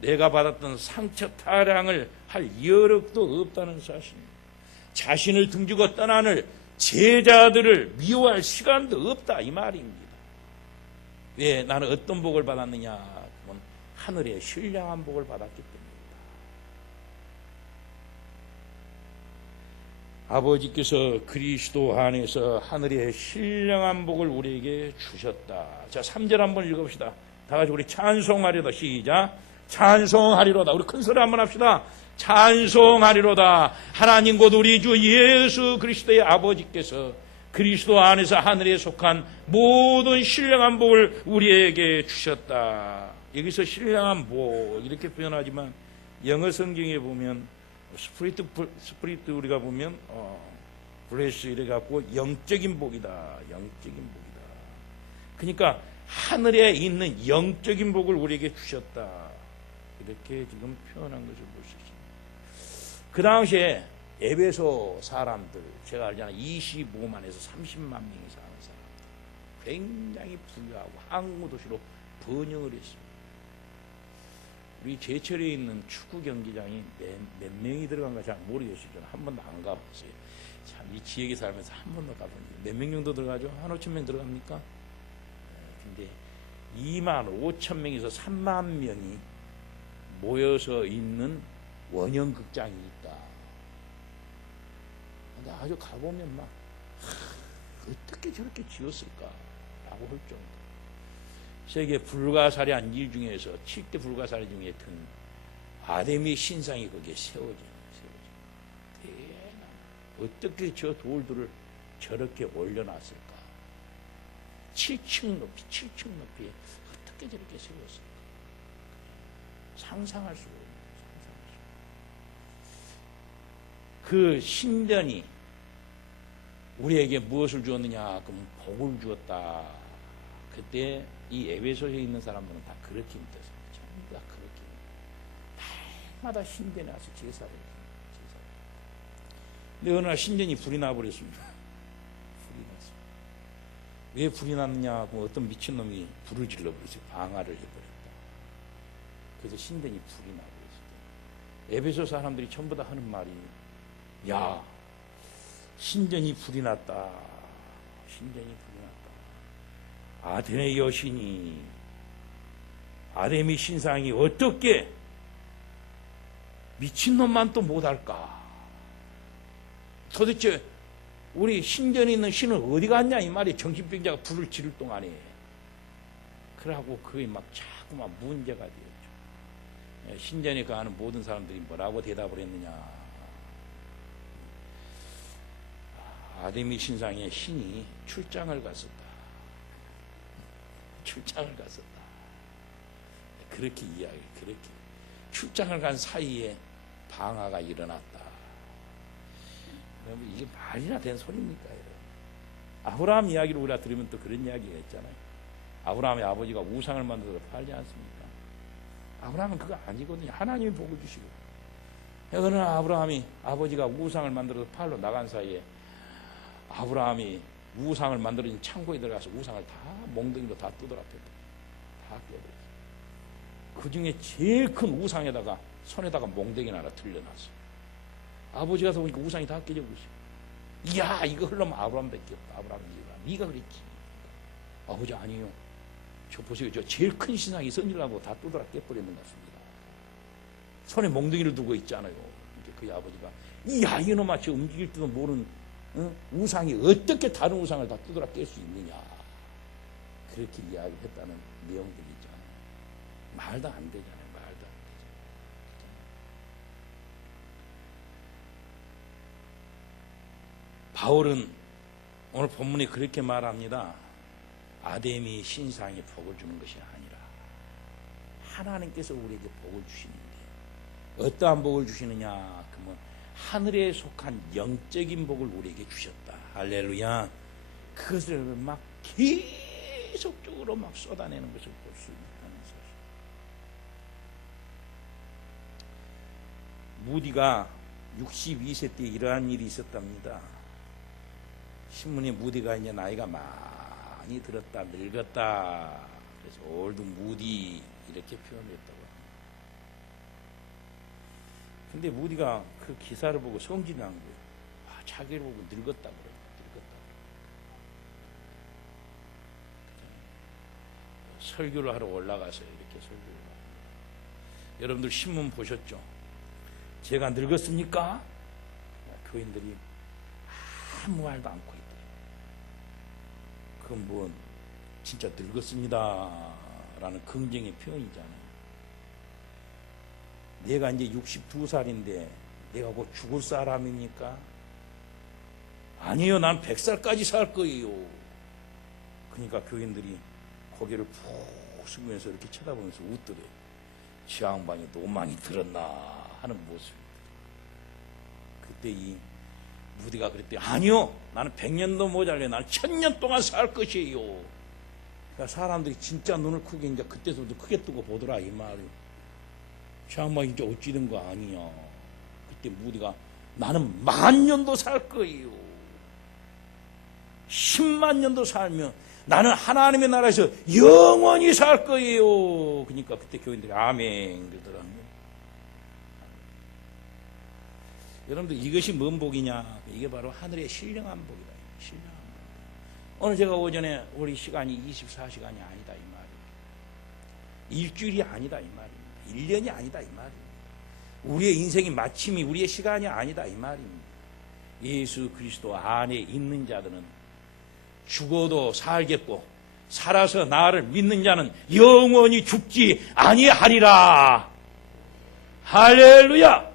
내가 받았던 상처 타령을 할 여력도 없다는 사실입니다. 자신을 등지고 떠나는 제자들을 미워할 시간도 없다, 이 말입니다. 왜? 나는 어떤 복을 받았느냐? 그건 하늘의 신령한 복을 받았기 때문입니다. 아버지께서 그리스도 안에서 하늘의 신령한 복을 우리에게 주셨다. 자, 3절 한번 읽읍시다. 다 같이 우리 찬송하리로다. 시작. 찬송하리로다. 우리 큰 소리 한번 합시다. 찬송하리로다. 하나님 곧 우리 주 예수 그리스도의 아버지께서 그리스도 안에서 하늘에 속한 모든 신령한 복을 우리에게 주셨다. 여기서 신령한 복 이렇게 표현하지만 영어 성경에 보면 스피리트 우리가 보면 블레스 이래 갖고 영적인 복이다. 영적인 복이다. 그러니까 하늘에 있는 영적인 복을 우리에게 주셨다. 이렇게 지금 표현한 것을 볼 수 있습니다. 그 당시에 에베소 사람들, 제가 알잖아요. 25만에서 30만 명이 사는 사람들. 굉장히 부유하고 항구 도시로 번영을 했습니다. 우리 제철에 있는 축구 경기장이 몇 명이 들어간가 잘 모르겠어요. 저는 한 번도 안 가봤어요. 참, 이 지역에 살면서 한 번도 가본 몇 명 정도 들어가죠? 한 5천 명 들어갑니까? 근데 2만 5천 명에서 3만 명이 모여서 있는 원형 극장이 있다. 근데 아주 가보면 막 어떻게 저렇게 지었을까? 라고 할 정도. 세계 불가사리한 일 중에서 7대 불가사리 중에 큰 아데미 신상이 거기에 세워져요. 어떻게 저 돌들을 저렇게 올려놨을까? 7층 높이에 어떻게 저렇게 세웠을까? 상상할 수가 없어요. 그 신전이 우리에게 무엇을 주었느냐? 그럼 복을 주었다. 그때 이 에베소에 있는 사람들은 다 그렇게 믿었어요. 전부 다 그렇게. 날마다 신전에 와서 제사를 해요. 근데 어느 날 신전이 불이 나버렸습니다. 불이 났어요. 왜 불이 났느냐? 어떤 미친놈이 불을 질러버렸어요. 방화를 해버렸다. 그래서 신전이 불이 나버렸어요. 에베소 사람들이 전부 다 하는 말이, 야, 신전이 불이 났다. 신전이 불이 났다. 아테네 여신이, 아데미 신상이 어떻게 미친놈만 또 못할까? 도대체 우리 신전에 있는 신은 어디 갔냐 이 말이. 정신병자가 불을 지를 동안에. 그러고 그게 막 자꾸만 문제가 되었죠. 신전에 가는 모든 사람들이 뭐라고 대답을 했느냐? 아데미 신상의 신이 출장을 갔었다. 출장을 갔었다. 그렇게 이야기, 그렇게. 출장을 간 사이에 방화가 일어났다. 이게 말이나 된 소리입니까? 아브라함 이야기를 우리가 들으면 또 그런 이야기가 있잖아요. 아브라함의 아버지가 우상을 만들어서 팔지 않습니까? 아브라함은 그거 아니거든요. 하나님이 복을 주시고. 어느 날 아브라함이 아버지가 우상을 만들어서 팔러 나간 사이에 아브라함이 우상을 만들어진 창고에 들어가서 우상을 다 몽둥이로 다 두드려 팼다. 다 깨버렸어요. 그 중에 제일 큰 우상에다가 손에다가 몽둥이 하나 틀려놨어요. 아버지 가서 보니까 우상이 다 깨져버렸어요. 이야, 이거 흘러면 아브라함밖에 없다. 아브라함이 네가 그랬지. 아버지 아니요. 저 보세요. 저 제일 큰 신상이 선질하고 다 두드려 깨버리는 것 같습니다. 손에 몽둥이를 두고 있잖아요. 그 아버지가 이야, 이놈아, 저 움직일 줄도 모르는 우상이 어떻게 다른 우상을 다 두드려 깰 수 있느냐. 그렇게 이야기했다는 내용들이 있잖아요. 말도 안 되잖아요. 말도 안 되잖아요. 바울은 오늘 본문에 그렇게 말합니다. 아데미 신상이 복을 주는 것이 아니라 하나님께서 우리에게 복을 주시는데 어떠한 복을 주시느냐? 그러면 하늘에 속한 영적인 복을 우리에게 주셨다. 할렐루야. 그것을 막 계속적으로 막 쏟아내는 것을 볼 수 있다는 사실. 무디가 62세 때 이러한 일이 있었답니다. 신문에 무디가 이제 나이가 많이 들었다, 늙었다. 그래서 올드 무디 이렇게 표현했다고 합니다. 근데 무디가 그 기사를 보고 성질이 난 거예요. 아, 자기를 보고 늙었다 그래요. 늙었다. 설교를 하러 올라가서 이렇게 설교를 합니다. 여러분들 신문 보셨죠? 제가 늙었습니까? 교인들이 아무 말도 않고 있대요. 그건 뭐 진짜 늙었습니다 라는 긍정의 표현이잖아요. 내가 이제 62살인데 내가 곧 죽을 사람입니까? 아니요, 난 100살까지 살 거예요. 그러니까 교인들이 고개를 푹 숙이면서 이렇게 쳐다보면서 웃더래. 저 양반이 노망이 들었나 하는 모습. 그때 이 무디가 그랬대. 아니요, 나는 100년도 모자래. 나는 1000년 동안 살 것이에요. 그러니까 사람들이 진짜 눈을 크게 이제 그때서부터 크게 뜨고 보더라 이 말이. 저 양반이 이제 어찌 된 거 아니냐. 그때 무디가 나는 10,000년도 살 거예요. 10만 년도 살면 나는 하나님의 나라에서 영원히 살 거예요. 그러니까 그때 교인들이 아멘 그러더라고요. 여러분들 이것이 뭔 복이냐? 이게 바로 하늘의 신령한 복이다. 신령한 복. 오늘 제가 오전에 우리 시간이 24시간이 아니다 이 말이에요. 일주일이 아니다 이 말입니다. 1년이 아니다 이 말입니다. 우리의 인생이 마침이 우리의 시간이 아니다 이 말입니다. 예수 그리스도 안에 있는 자들은 죽어도 살겠고 살아서 나를 믿는 자는 영원히 죽지 아니하리라. 할렐루야.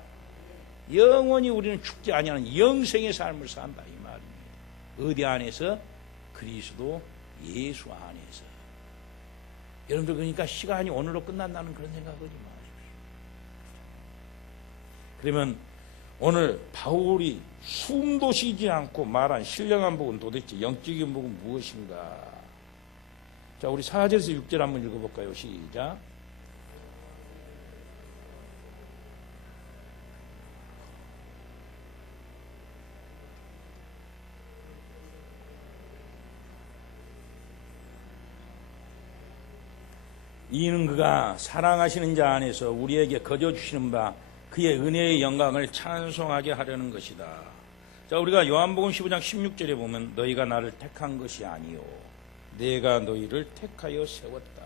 영원히 우리는 죽지 아니하는 영생의 삶을 산다 이 말입니다. 어디 안에서? 그리스도 예수 안에서. 여러분들 그러니까 시간이 오늘로 끝난다는 그런 생각하지 마십시오. 그러면 오늘 바울이 숨도 쉬지 않고 말한 신령한 복은 도대체 영적인 복은 무엇인가? 자, 우리 4절에서 6절 한번 읽어볼까요? 시작. 이는 그가 사랑하시는 자 안에서 우리에게 거저 주시는 바 그의 은혜의 영광을 찬송하게 하려는 것이다. 자, 우리가 요한복음 15장 16절에 보면 너희가 나를 택한 것이 아니요 내가 너희를 택하여 세웠다.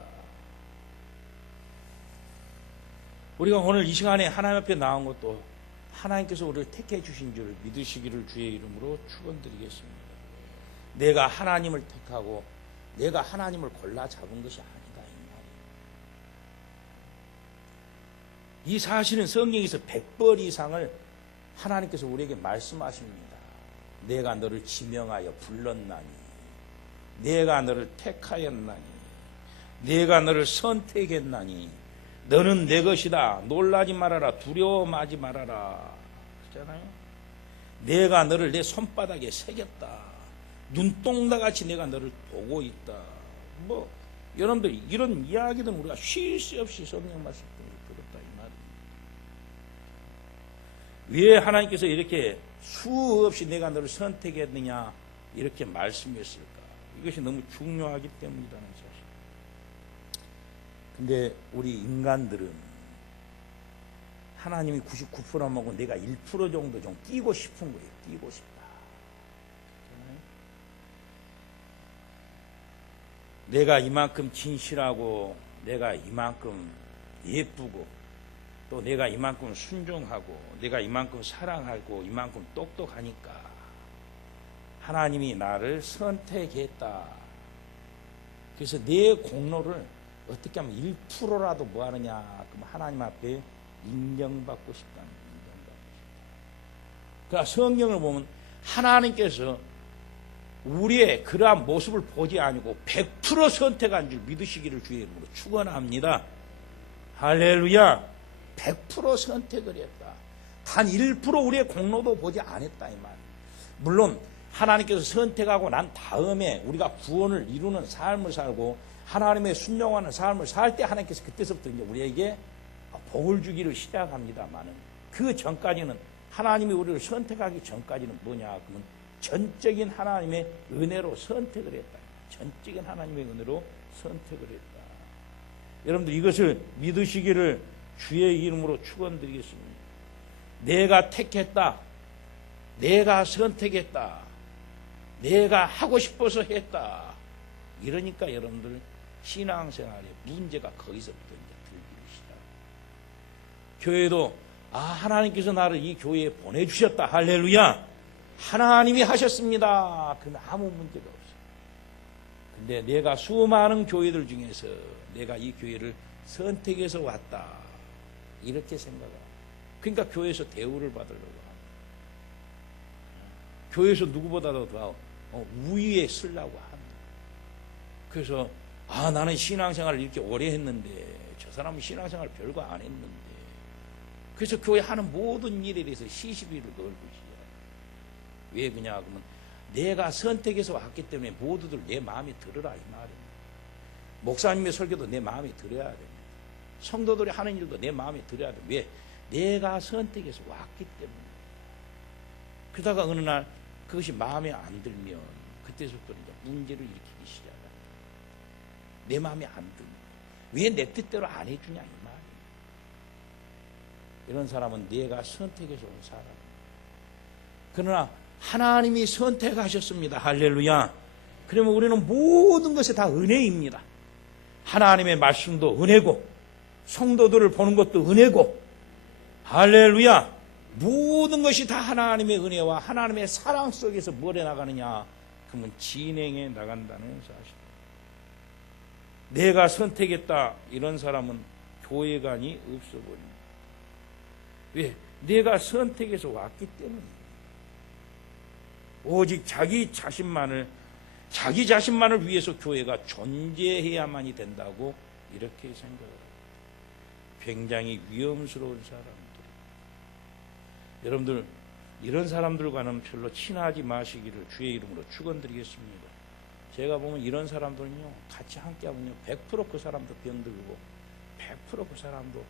우리가 오늘 이 시간에 하나님 앞에 나온 것도 하나님께서 우리를 택해 주신 줄 믿으시기를 주의 이름으로 축원드리겠습니다. 내가 하나님을 택하고 내가 하나님을 골라 잡은 것이 아니다 이 말이에요. 이 사실은 성경에서 100번 이상을 하나님께서 우리에게 말씀하십니다. 내가 너를 지명하여 불렀나니, 내가 너를 택하였나니, 내가 너를 선택했나니, 너는 내 것이다. 놀라지 말아라. 두려워하지 말아라. 그렇잖아요. 내가 너를 내 손바닥에 새겼다. 눈동자같이 내가 너를 보고 있다. 뭐 여러분들 이런 이야기는 우리가 쉴 새 없이 성경 말씀 들었다 이 말입니다. 왜 하나님께서 이렇게 수없이 내가 너를 선택했느냐 이렇게 말씀했을까? 이것이 너무 중요하기 때문이라는 사실. 근데 우리 인간들은 하나님이 99% 먹고 내가 1% 정도 좀 끼고 싶은 거예요. 끼고 싶다. 내가 이만큼 진실하고 내가 이만큼 예쁘고 또 내가 이만큼 순종하고 내가 이만큼 사랑하고 이만큼 똑똑하니까 하나님이 나를 선택했다. 그래서 내 공로를 어떻게 하면 1%라도 뭐 하느냐? 그럼 하나님 앞에 인정받고 싶다는 인정받고 싶다. 그러니까 성경을 보면 하나님께서 우리의 그러한 모습을 보지 아니고 100% 선택한 줄 믿으시기를 주의 이름으로 축원합니다. 할렐루야. 100% 선택을 했다. 단 1% 우리의 공로도 보지 않았다 이 말. 물론 하나님께서 선택하고 난 다음에 우리가 구원을 이루는 삶을 살고 하나님의 순종하는 삶을 살 때 하나님께서 그때서부터 이제 우리에게 복을 주기를 시작합니다만은 그 전까지는 하나님이 우리를 선택하기 전까지는 뭐냐 그러면 전적인 하나님의 은혜로 선택을 했다. 전적인 하나님의 은혜로 선택을 했다. 여러분들 이것을 믿으시기를 주의 이름으로 축원드리겠습니다. 내가 택했다. 내가 선택했다. 내가 하고 싶어서 했다. 이러니까 여러분들 신앙생활에 문제가 거기서부터 이제 들기 시작. 교회도 하나님께서 나를 이 교회에 보내주셨다. 할렐루야. 하나님이 하셨습니다. 그러면 아무 문제가 없어요. 근데 내가 수많은 교회들 중에서 내가 이 교회를 선택해서 왔다. 이렇게 생각합니다. 그러니까 교회에서 대우를 받으려고 합니다. 교회에서 누구보다도 더 우위에 쓰려고 합니다. 그래서 나는 신앙생활을 이렇게 오래 했는데 저 사람은 신앙생활 별거 안 했는데, 그래서 교회 하는 모든 일에 대해서 시시비를 넣을 것이야. 왜 그러냐 그러면 내가 선택해서 왔기 때문에 모두들 내 마음에 들으라 이 말입니다. 목사님의 설교도 내 마음에 들어야 됩니다. 성도들이 하는 일도 내 마음에 들어야 됩니다. 왜? 내가 선택해서 왔기 때문에. 그러다가 어느 날 그것이 마음에 안 들면 그때부터 이제 문제를 일으키기 시작합니다. 내 마음에 안 들면 왜 내 뜻대로 안 해주냐 이 말이에요. 이런 사람은 내가 선택해서 온 사람입니다. 그러나 하나님이 선택하셨습니다. 할렐루야. 그러면 우리는 모든 것이 다 은혜입니다. 하나님의 말씀도 은혜고 성도들을 보는 것도 은혜고, 할렐루야. 모든 것이 다 하나님의 은혜와 하나님의 사랑 속에서 뭘 해나가느냐 그러면 진행해 나간다는 사실. 내가 선택했다 이런 사람은 교회관이 없어버립니다. 왜? 내가 선택해서 왔기 때문이에요. 오직 자기 자신만을 위해서 교회가 존재해야만이 된다고 이렇게 생각합니다. 굉장히 위험스러운 사람들. 여러분들 이런 사람들과는 별로 친하지 마시기를 주의 이름으로 축원드리겠습니다. 제가 보면 이런 사람들은요, 같이 함께하면요 100% 그 사람도 병들고 100% 그 사람도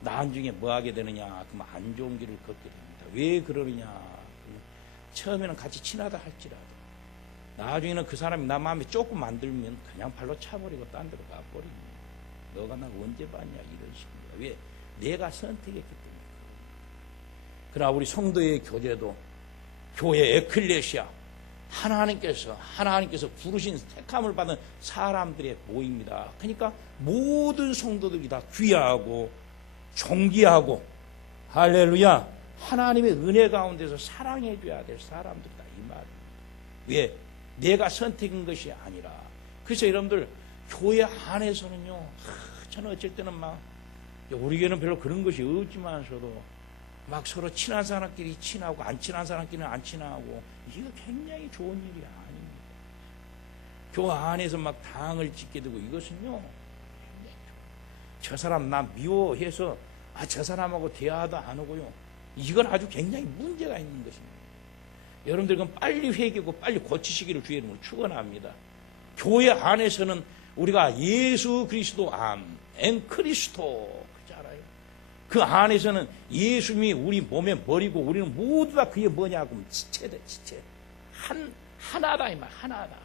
나중에 뭐 하게 되느냐 그러면 안 좋은 길을 걷게 됩니다. 왜 그러느냐 그러면 처음에는 같이 친하다 할지라도 나중에는 그 사람이 나 마음에 조금 안 들면 그냥 발로 차버리고 딴 데로 가버립니다. 너가 나 언제 봤냐 이런 식입니다. 왜? 내가 선택했기 때문에. 그러나 우리 성도의 교제도 교회 에클레시아 하나님께서 부르신 택함을 받은 사람들의 모임이다. 그러니까 모든 성도들이 다 귀하고 존귀하고 할렐루야 하나님의 은혜 가운데서 사랑해 줘야 될 사람들이다 이 말이에요. 왜? 내가 선택한 것이 아니라. 그래서 여러분들 교회 안에서는요 저는 어쩔 때는 막 우리 교회는 별로 그런 것이 없지만서도 막 서로 친한 사람끼리 친하고 안 친한 사람끼리는 안 친하고 이거 굉장히 좋은 일이 아닙니다. 교회 안에서 막 당을 짓게 되고 이것은요 굉장히 저 사람 나 미워해서 저 사람하고 대화도 안 하고요 이건 아주 굉장히 문제가 있는 것입니다. 여러분들 그건 빨리 회개하고 빨리 고치시기를 주의 이름으로 축원합니다. 교회 안에서는 우리가 예수 그리스도 엔 크리스토 그 안에서는 예수님이 우리 몸의 머리고 우리는 모두 다 그게 뭐냐고 지체다 지체 하나다 이 말 하나다.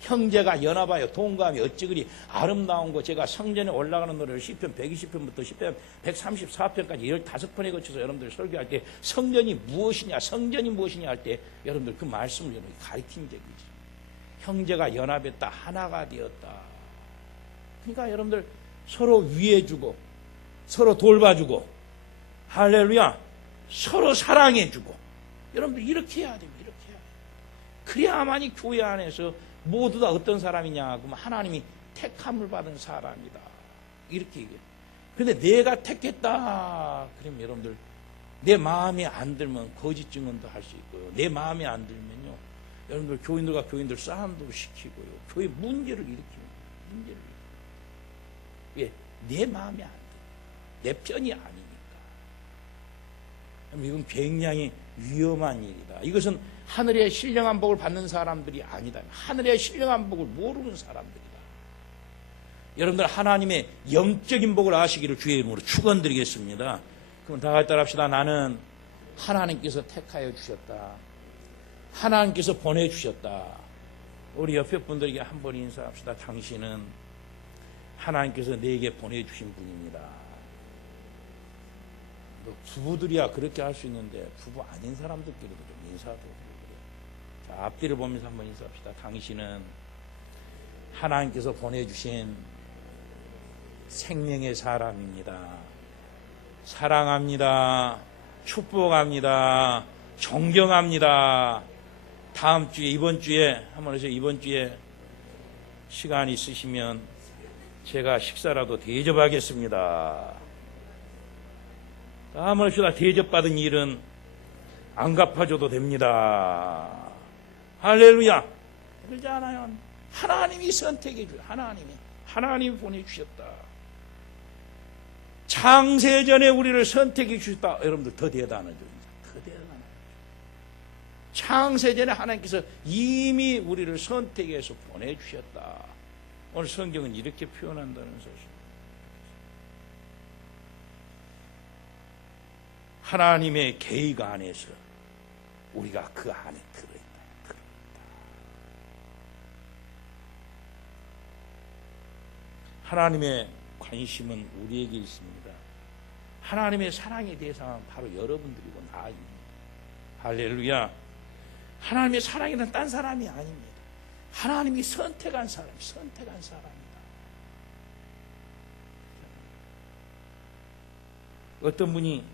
형제가 연합하여 동감이 어찌 그리 아름다운 거. 제가 성전에 올라가는 노래를 시편 120편부터 시편 134편까지 15번에 거쳐서 여러분들 설교할 때 성전이 무엇이냐 할 때 여러분들 그 말씀을 여러분들 가르친 적이지. 형제가 연합했다 하나가 되었다. 그러니까 여러분들 서로 위해주고 서로 돌봐주고 할렐루야 서로 사랑해주고 여러분들 이렇게 해야 됩니다. 이렇게 해야 돼요. 그래야만이 교회 안에서 모두 다 어떤 사람이냐 그러면 하나님이 택함을 받은 사람이다 이렇게 얘기해요. 그런데 내가 택했다 그러면 여러분들 내 마음에 안 들면 거짓 증언도 할 수 있고요. 내 마음에 안 들면요 여러분들 교인들과 교인들 싸움도 시키고요 교회 문제를 일으킵니다. 왜? 내 마음에 안 내 편이 아니니까. 이건 굉장히 위험한 일이다. 이것은 하늘의 신령한 복을 받는 사람들이 아니다. 하늘의 신령한 복을 모르는 사람들이다. 여러분들 하나님의 영적인 복을 아시기를 주의 이름으로 축원드리겠습니다. 그럼 다 같이 따라합시다. 나는 하나님께서 택하여 주셨다. 하나님께서 보내주셨다. 우리 옆에 분들에게 한번 인사합시다. 당신은 하나님께서 내게 보내주신 분입니다. 부부들이야 그렇게 할 수 있는데 부부 아닌 사람들끼리도 좀 인사도 하고 그래요. 자, 앞뒤를 보면서 한번 인사합시다. 당신은 하나님께서 보내주신 생명의 사람입니다. 사랑합니다. 축복합니다. 존경합니다. 다음 주에 이번 주에 한번 해서 이번 주에 시간 있으시면 제가 식사라도 대접하겠습니다. 아무렇게나 대접받은 일은 안 갚아줘도 됩니다. 할렐루야. 그러지 않아요. 하나님이 선택해 주요. 하나님이 보내주셨다. 창세전에 우리를 선택해 주셨다. 여러분들 더 대단하죠. 더 대단하죠. 창세전에 하나님께서 이미 우리를 선택해서 보내주셨다. 오늘 성경은 이렇게 표현한다는 사실. 하나님의 계획 안에서 우리가 그 안에 들어있다. 하나님의 관심은 우리에게 있습니다. 하나님의 사랑의 대상은 바로 여러분들이고 나입니다. 할렐루야. 하나님의 사랑이란 딴 사람이 아닙니다. 하나님이 선택한 사람입니다. 어떤 분이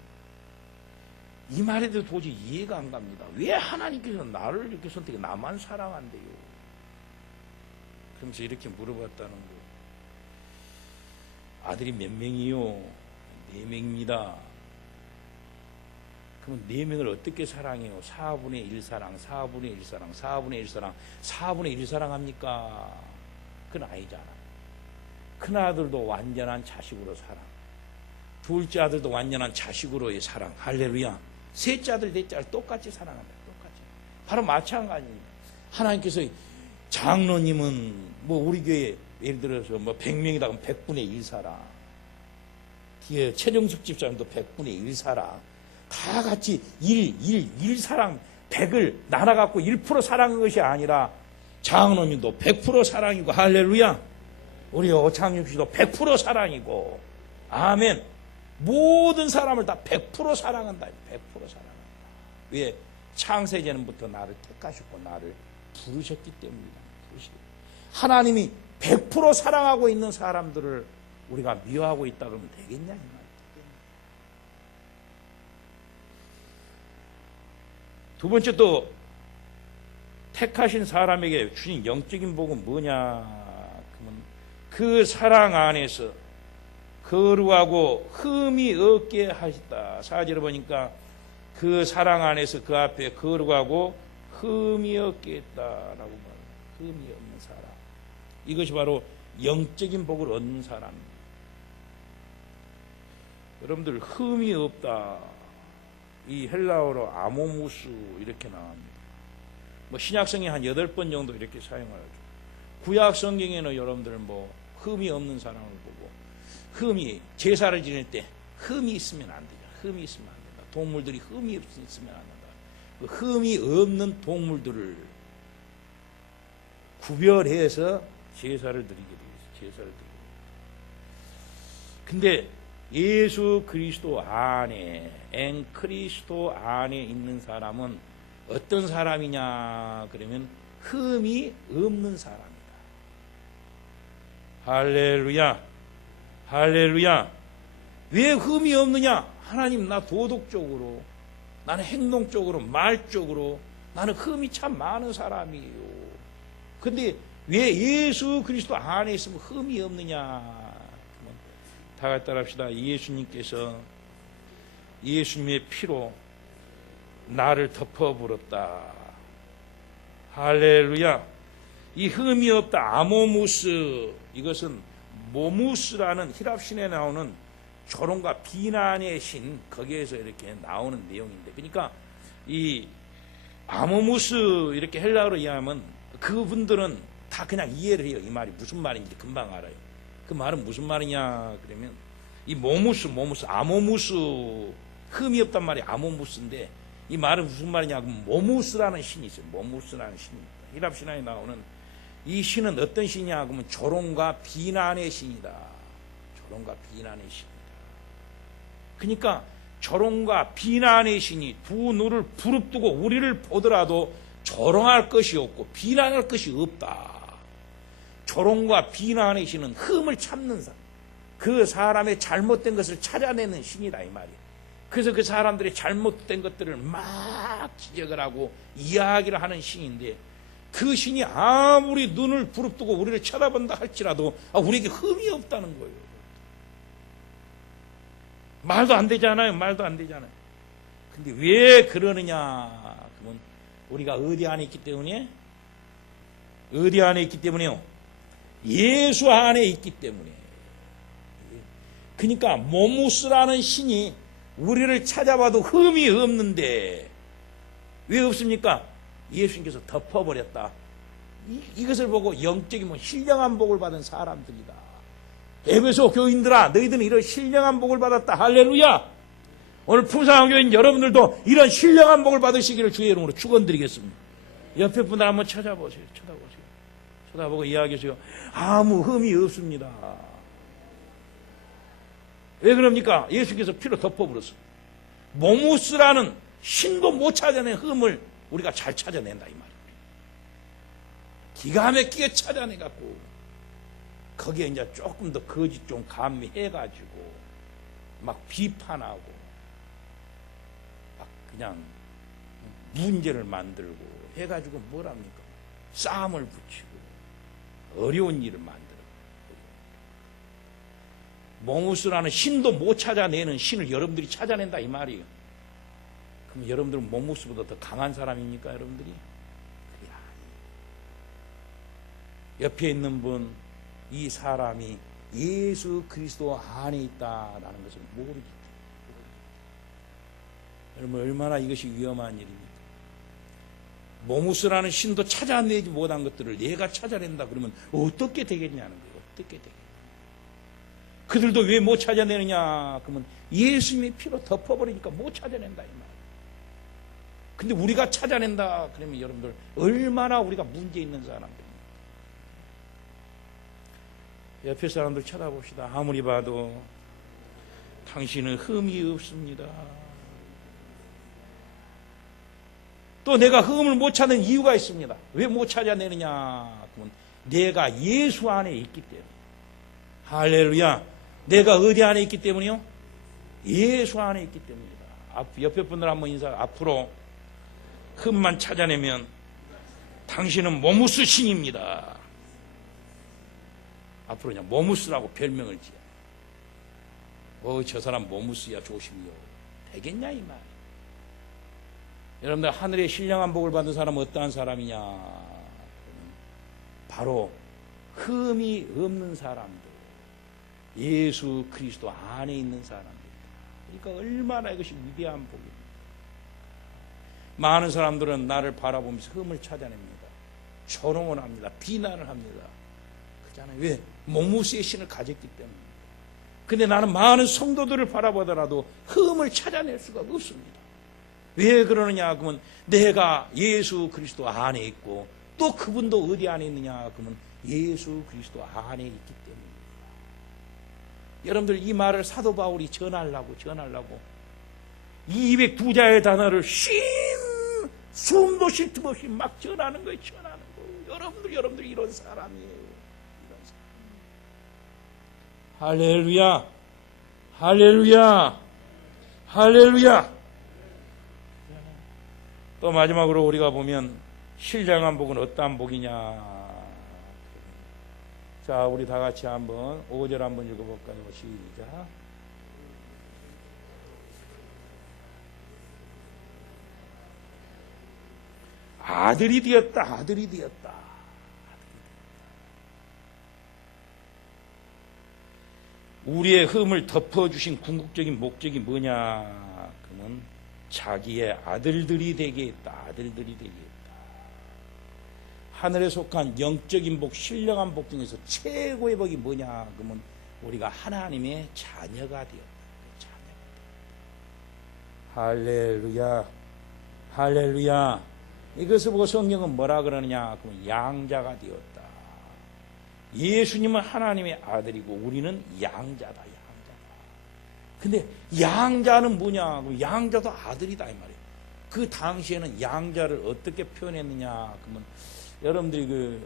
이 말에도 도저히 이해가 안 갑니다. 왜 하나님께서 나를 이렇게 선택해? 나만 사랑한대요. 그러면서 이렇게 물어봤다는 거예요. 아들이 몇 명이요? 4명입니다. 그럼 4명을 어떻게 사랑해요? 4분의 1 사랑, 4분의 1 사랑, 4분의 1 사랑, 4분의 1 사랑합니까? 그건 아니잖아. 큰아들도 완전한 자식으로 사랑, 둘째 아들도 완전한 자식으로의 사랑. 할렐루야. 셋째 아들, 넷째 아들 똑같이 사랑한다. 똑같이. 바로 마찬가지입니다. 하나님께서 장로님은 우리 교회 예를 들어서 100명이다 그러면 100분의 1 사랑, 뒤에 최정숙 집사님도 100분의 1 사랑, 다 같이 1 사랑, 100을 나눠갖고 1% 사랑한 것이 아니라 장로님도 100% 사랑이고, 할렐루야. 우리 오창육 씨도 100% 사랑이고, 아멘. 모든 사람을 다 100% 사랑한다. 100% 사랑한다. 왜? 창세전부터 나를 택하셨고 나를 부르셨기 때문이다. 하나님이 100% 사랑하고 있는 사람들을 우리가 미워하고 있다 그러면 되겠냐 이 말이에요. 두 번째, 또 택하신 사람에게 주신 영적인 복은 뭐냐? 그러면 그 사랑 안에서 거룩하고 흠이 없게 하셨다. 4절에 보니까 그 사랑 안에서 그 앞에 거룩하고 흠이 없게 했다라고 말합니다. 흠이 없는 사람. 이것이 바로 영적인 복을 얻는 사람입니다. 여러분들, 흠이 없다. 이 헬라어로 아모무스 이렇게 나옵니다. 신약성경에 한 8번 정도 이렇게 사용하죠. 구약성경에는 여러분들 흠이 없는 사람을 보고, 흠이, 제사를 지낼 때 흠이 있으면 안 되죠. 흠이 있으면 안 된다. 동물들이 흠이 있으면 안 된다. 그 흠이 없는 동물들을 구별해서 제사를 드리게 되겠어요. 제사를 드리게. 근데 예수 그리스도 안에, 그리스도 안에 있는 사람은 어떤 사람이냐? 그러면 흠이 없는 사람이다. 할렐루야. 할렐루야. 왜 흠이 없느냐? 하나님, 나 도덕적으로, 나는 행동적으로, 말적으로 나는 흠이 참 많은 사람이에요. 근데 왜 예수 그리스도 안에 있으면 흠이 없느냐? 다 같이 따라합시다. 예수님께서 예수님의 피로 나를 덮어버렸다. 할렐루야. 이 흠이 없다. 아모무스, 이것은 모무스라는 히랍신에 나오는 조롱과 비난의 신, 거기에서 이렇게 나오는 내용인데, 그러니까 이 아모무스 이렇게 헬라어로 이해하면 그분들은 다 그냥 이해를 해요. 이 말이 무슨 말인지 금방 알아요. 그 말은 무슨 말이냐 그러면, 이 모무스, 아모무스, 흠이 없단 말이 아모무스인데, 이 말은 무슨 말이냐 그러면 모무스라는 신이 있어요. 모무스라는 신입니다. 히랍 신화에 나오는 이 신은 어떤 신이냐 그러면 조롱과 비난의 신이다. 조롱과 비난의 신이다. 그러니까 조롱과 비난의 신이 두 눈을 부릅뜨고 우리를 보더라도 조롱할 것이 없고 비난할 것이 없다. 조롱과 비난의 신은 흠을 참는 사람, 그 사람의 잘못된 것을 찾아내는 신이다 이 말이에요. 그래서 그 사람들의 잘못된 것들을 막 지적을 하고 이야기를 하는 신인데, 그 신이 아무리 눈을 부릅뜨고 우리를 쳐다본다 할지라도 우리에게 흠이 없다는 거예요. 말도 안 되잖아요. 말도 안 되잖아요. 근데 왜 그러느냐? 그러면 우리가 어디 안에 있기 때문에? 어디 안에 있기 때문에요? 예수 안에 있기 때문에. 그러니까 모무스라는 신이 우리를 찾아봐도 흠이 없는데 왜 없습니까? 예수님께서 덮어버렸다. 이것을 보고 영적인 신령한 복을 받은 사람들이다. 에베소 교인들아, 너희들은 이런 신령한 복을 받았다. 할렐루야. 오늘 풍성한 교인 여러분들도 이런 신령한 복을 받으시기를 주의 이름으로 축원드리겠습니다. 옆에 분들 한번 찾아보세요. 쳐다보고 이야기하세요. 아무 흠이 없습니다. 왜 그럽니까? 예수께서 피로 덮어버렸어요. 모무스라는 신도 못 찾아낸 흠을 우리가 잘 찾아낸다 이 말이에요. 기가 막히게 찾아내갖고 거기에 이제 조금 더 거짓 좀 감미해가지고 막 비판하고 막 그냥 문제를 만들고 해가지고 뭐랍니까? 싸움을 붙이고 어려운 일을 만들고 모무스라는 신도 못 찾아내는 신을 여러분들이 찾아낸다 이 말이에요. 그럼 여러분들은 모무스보다 더 강한 사람입니까 여러분들이? 그게 아니에요. 옆에 있는 분, 이 사람이 예수 그리스도 안에 있다라는 것을 모르기 때문에. 여러분 얼마나 이것이 위험한 일입니까? 모무스라는 신도 찾아내지 못한 것들을 내가 찾아낸다 그러면 어떻게 되겠냐는 거예요. 어떻게 되겠냐. 그들도 왜 못 찾아내느냐 그러면 예수님의 피로 덮어버리니까 못 찾아낸다 이 말이에요. 근데 우리가 찾아낸다 그러면 여러분들 얼마나 우리가 문제 있는 사람들입니까? 옆에 사람들 쳐다봅시다. 아무리 봐도 당신은 흠이 없습니다. 또 내가 흠을 못 찾는 이유가 있습니다. 왜 못 찾아내느냐 그러면 내가 예수 안에 있기 때문에. 할렐루야. 내가 어디 안에 있기 때문이요? 예수 안에 있기 때문이다. 옆에 분들 한번 인사. 앞으로 흠만 찾아내면 당신은 모무스 신입니다. 앞으로 그냥 모무스라고 별명을 지어. 저 사람 모무스야 조심이요. 되겠냐 이 말. 여러분들 하늘의 신령한 복을 받은 사람은 어떠한 사람이냐? 바로 흠이 없는 사람들. 예수 그리스도 안에 있는 사람들입니다. 그러니까 얼마나 이것이 위대한 복입니다. 많은 사람들은 나를 바라보면서 흠을 찾아냅니다. 조롱을 합니다. 비난을 합니다. 그렇잖아요. 왜? 모무스의 신을 가졌기 때문입니다. 근데 나는 많은 성도들을 바라보더라도 흠을 찾아낼 수가 없습니다. 왜 그러느냐 그러면 내가 예수 그리스도 안에 있고 또 그분도 어디 안에 있느냐 그러면 예수 그리스도 안에 있기 때문입니다. 여러분들 이 말을 사도 바울이 전하려고 202자의 단어를 숨도 쉴 틈 없이 막 전하는 거예요. 여러분들 이런 사람이에요. 이런 사람. 할렐루야. 할렐루야. 할렐루야. 또 마지막으로 우리가 보면 신령한 복은 어떠한 복이냐. 자, 우리 다 같이 한번 5절 한번 읽어볼까요? 시작. 아들이 되었다. 우리의 흠을 덮어주신 궁극적인 목적이 뭐냐? 그러면 자기의 아들들이 되게 했다. 하늘에 속한 영적인 복, 신령한 복 중에서 최고의 복이 뭐냐? 그러면 우리가 하나님의 자녀가 되었다. 할렐루야. 이것을 보고 성경은 뭐라 그러느냐? 그러면 양자가 되었다. 예수님은 하나님의 아들이고 우리는 양자다. 근데 양자는 뭐냐? 그럼 양자도 아들이다 이 말이에요. 그 당시에는 양자를 어떻게 표현했느냐? 그러면 여러분들이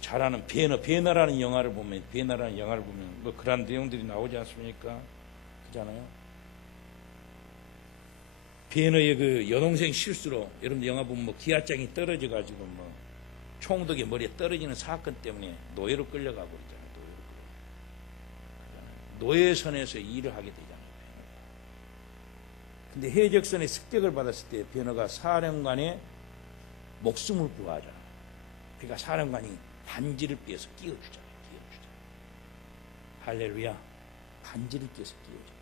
잘 아는 베너라는 영화를 보면 뭐 그런 내용들이 나오지 않습니까? 그잖아요. 베너의 그 여동생 실수로 여러분들 영화 보면 뭐 기아장이 떨어져가지고 뭐 총독의 머리에 떨어지는 사건 때문에 노예로 끌려가고 있잖아요. 노예선에서 일을 하게 되잖아요. 근데 해적선에 습격을 받았을 때 베너가 사령관의 목숨을 구하잖아. 그러니까 사령관이 반지를 떼어서 끼워주잖아요. 할렐루야. 반지를 떼어서 끼워줬다.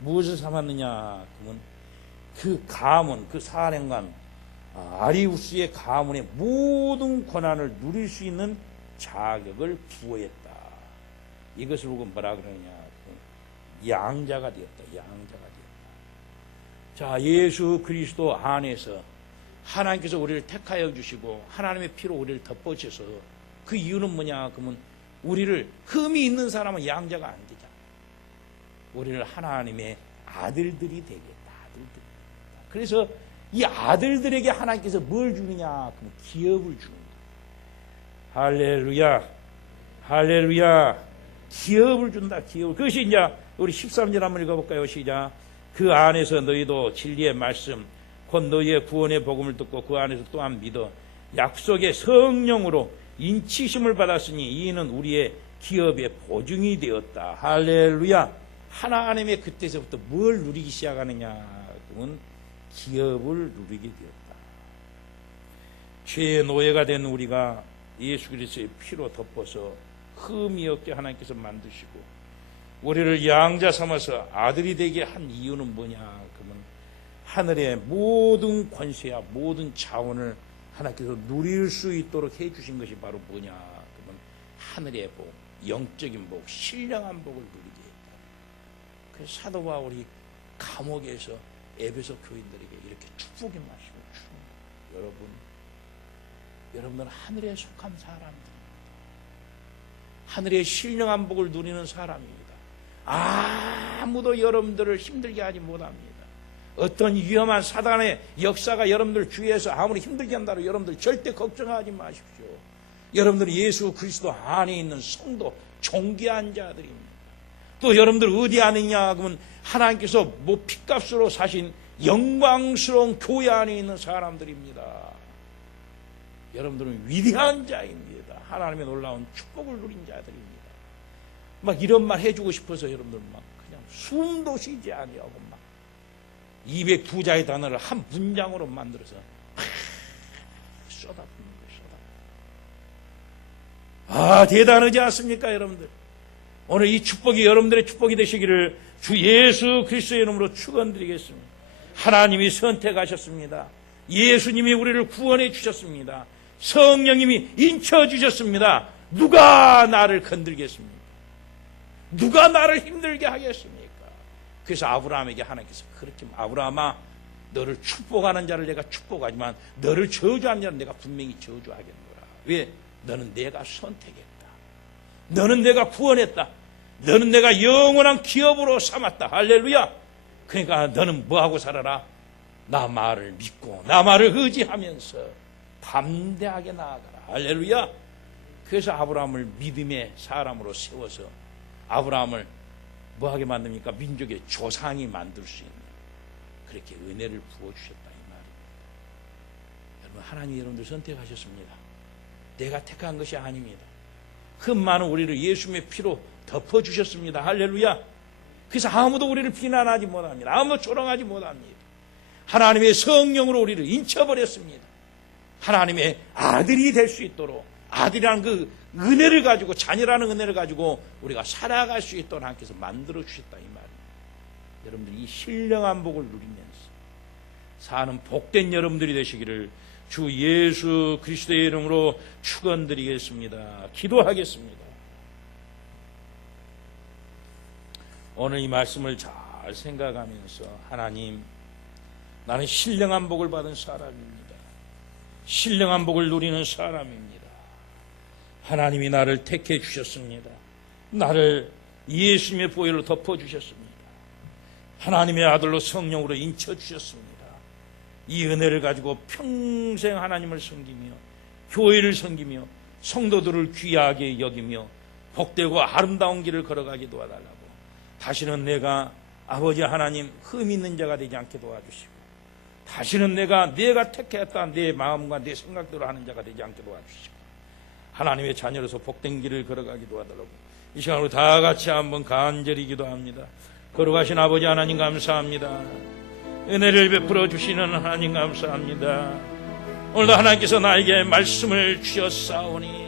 무엇을 삼았느냐? 그러면 그 가문, 그 사령관 아리우스의 가문의 모든 권한을 누릴 수 있는 자격을 부여했다. 이것을 보고 뭐라 그러느냐? 양자가 되었다. 양자가 되었다. 자, 예수 그리스도 안에서 하나님께서 우리를 택하여 주시고 하나님의 피로 우리를 덮어주셔서 그 이유는 뭐냐? 그러면 우리를 흠이 있는 사람은 양자가 안 되잖아. 우리를 하나님의 아들들이 되겠다. 아들들. 그래서 이 아들들에게 하나님께서 뭘 주느냐? 그럼 기업을 주는 거야. 할렐루야. 할렐루야. 기업을 준다. 기업. 그것이 이제 우리 13절 한번 읽어볼까요? 시작. 그 안에서 너희도 진리의 말씀 곧 너희의 구원의 복음을 듣고 그 안에서 또한 믿어 약속의 성령으로 인치심을 받았으니 이는 우리의 기업의 보증이 되었다. 할렐루야. 하나님의 그때서부터 뭘 누리기 시작하느냐? 그러면 기업을 누리게 되었다. 죄의 노예가 된 우리가 예수 그리스도의 피로 덮어서 흠이 없게 하나님께서 만드시고 우리를 양자 삼아서 아들이 되게 한 이유는 뭐냐? 그러면 하늘의 모든 권세와 모든 자원을 하나님께서 누릴 수 있도록 해주신 것이 바로 뭐냐? 그러면 하늘의 복, 영적인 복, 신령한 복을 누리게 했다. 그래서 사도 바울이 감옥에서 에베소 교인들에게 이렇게 축복의 말씀을 주는 여러분은 하늘에 속한 사람들입니다. 하늘의 신령한 복을 누리는 사람입니다. 아무도 여러분들을 힘들게 하지 못합니다. 어떤 위험한 사단의 역사가 여러분들 주위에서 아무리 힘들게 한다고 여러분들 절대 걱정하지 마십시오. 여러분들은 예수 그리스도 안에 있는 성도, 존귀한 자들입니다. 또 여러분들 어디 안에 있냐 그러면 하나님께서 뭐 핏값으로 사신 영광스러운 교회 안에 있는 사람들입니다. 여러분들은 위대한 자입니다. 하나님의 놀라운 축복을 누린 자들입니다. 막 이런 말 해주고 싶어서 여러분들 막 그냥 숨도 쉬지 아니하고 막 202자의 단어를 한 문장으로 만들어서 쏟아붓는 거예요. 대단하지 않습니까, 여러분들? 오늘 이 축복이 여러분들의 축복이 되시기를 주 예수 그리스도의 이름으로 축원드리겠습니다. 하나님이 선택하셨습니다. 예수님이 우리를 구원해 주셨습니다. 성령님이 인쳐 주셨습니다. 누가 나를 건들겠습니까? 누가 나를 힘들게 하겠습니까? 그래서 아브라함에게 하나님께서 그렇게 아브라함아 너를 축복하는 자를 내가 축복하지만 너를 저주하는 자를 내가 분명히 저주하겠노라. 왜? 너는 내가 선택했다. 너는 내가 구원했다. 너는 내가 영원한 기업으로 삼았다. 할렐루야. 그러니까 너는 뭐하고 살아라? 나 말을 믿고 나 말을 의지하면서 담대하게 나아가라. 할렐루야. 그래서 아브라함을 믿음의 사람으로 세워서 아브라함을 뭐하게 만듭니까? 민족의 조상이 만들 수 있는 그렇게 은혜를 부어주셨다 이 말입니다. 여러분 하나님이 여러분들 선택하셨습니다. 내가 택한 것이 아닙니다. 그 많은 우리를 예수님의 피로 덮어주셨습니다. 할렐루야. 그래서 아무도 우리를 비난하지 못합니다. 아무도 조롱하지 못합니다. 하나님의 성령으로 우리를 인쳐버렸습니다. 하나님의 아들이 될 수 있도록 아들이라는 그 은혜를 가지고 자녀라는 은혜를 가지고 우리가 살아갈 수 있도록 하나님께서 만들어 주셨다 이 말입니다. 여러분들이 이 신령한 복을 누리면서 사는 복된 여러분들이 되시기를 주 예수 그리스도의 이름으로 축원드리겠습니다. 기도하겠습니다. 오늘 이 말씀을 잘 생각하면서 하나님 나는 신령한 복을 받은 사람입니다. 신령한 복을 누리는 사람입니다. 하나님이 나를 택해 주셨습니다. 나를 예수님의 보혈로 덮어주셨습니다. 하나님의 아들로 성령으로 인쳐주셨습니다. 이 은혜를 가지고 평생 하나님을 섬기며 교회를 섬기며 성도들을 귀하게 여기며 복되고 아름다운 길을 걸어가게 도와달라고 다시는 내가 아버지 하나님 흠 있는 자가 되지 않게 도와주시고 다시는 내가 택했다 내 마음과 내 생각대로 하는 자가 되지 않게 도와주시고 하나님의 자녀로서 복된 길을 걸어가게 도와달라고 이 시간으로 다 같이 한번 간절히 기도합니다. 거룩하신 아버지 하나님 감사합니다. 은혜를 베풀어 주시는 하나님 감사합니다. 오늘도 하나님께서 나에게 말씀을 주셨사오니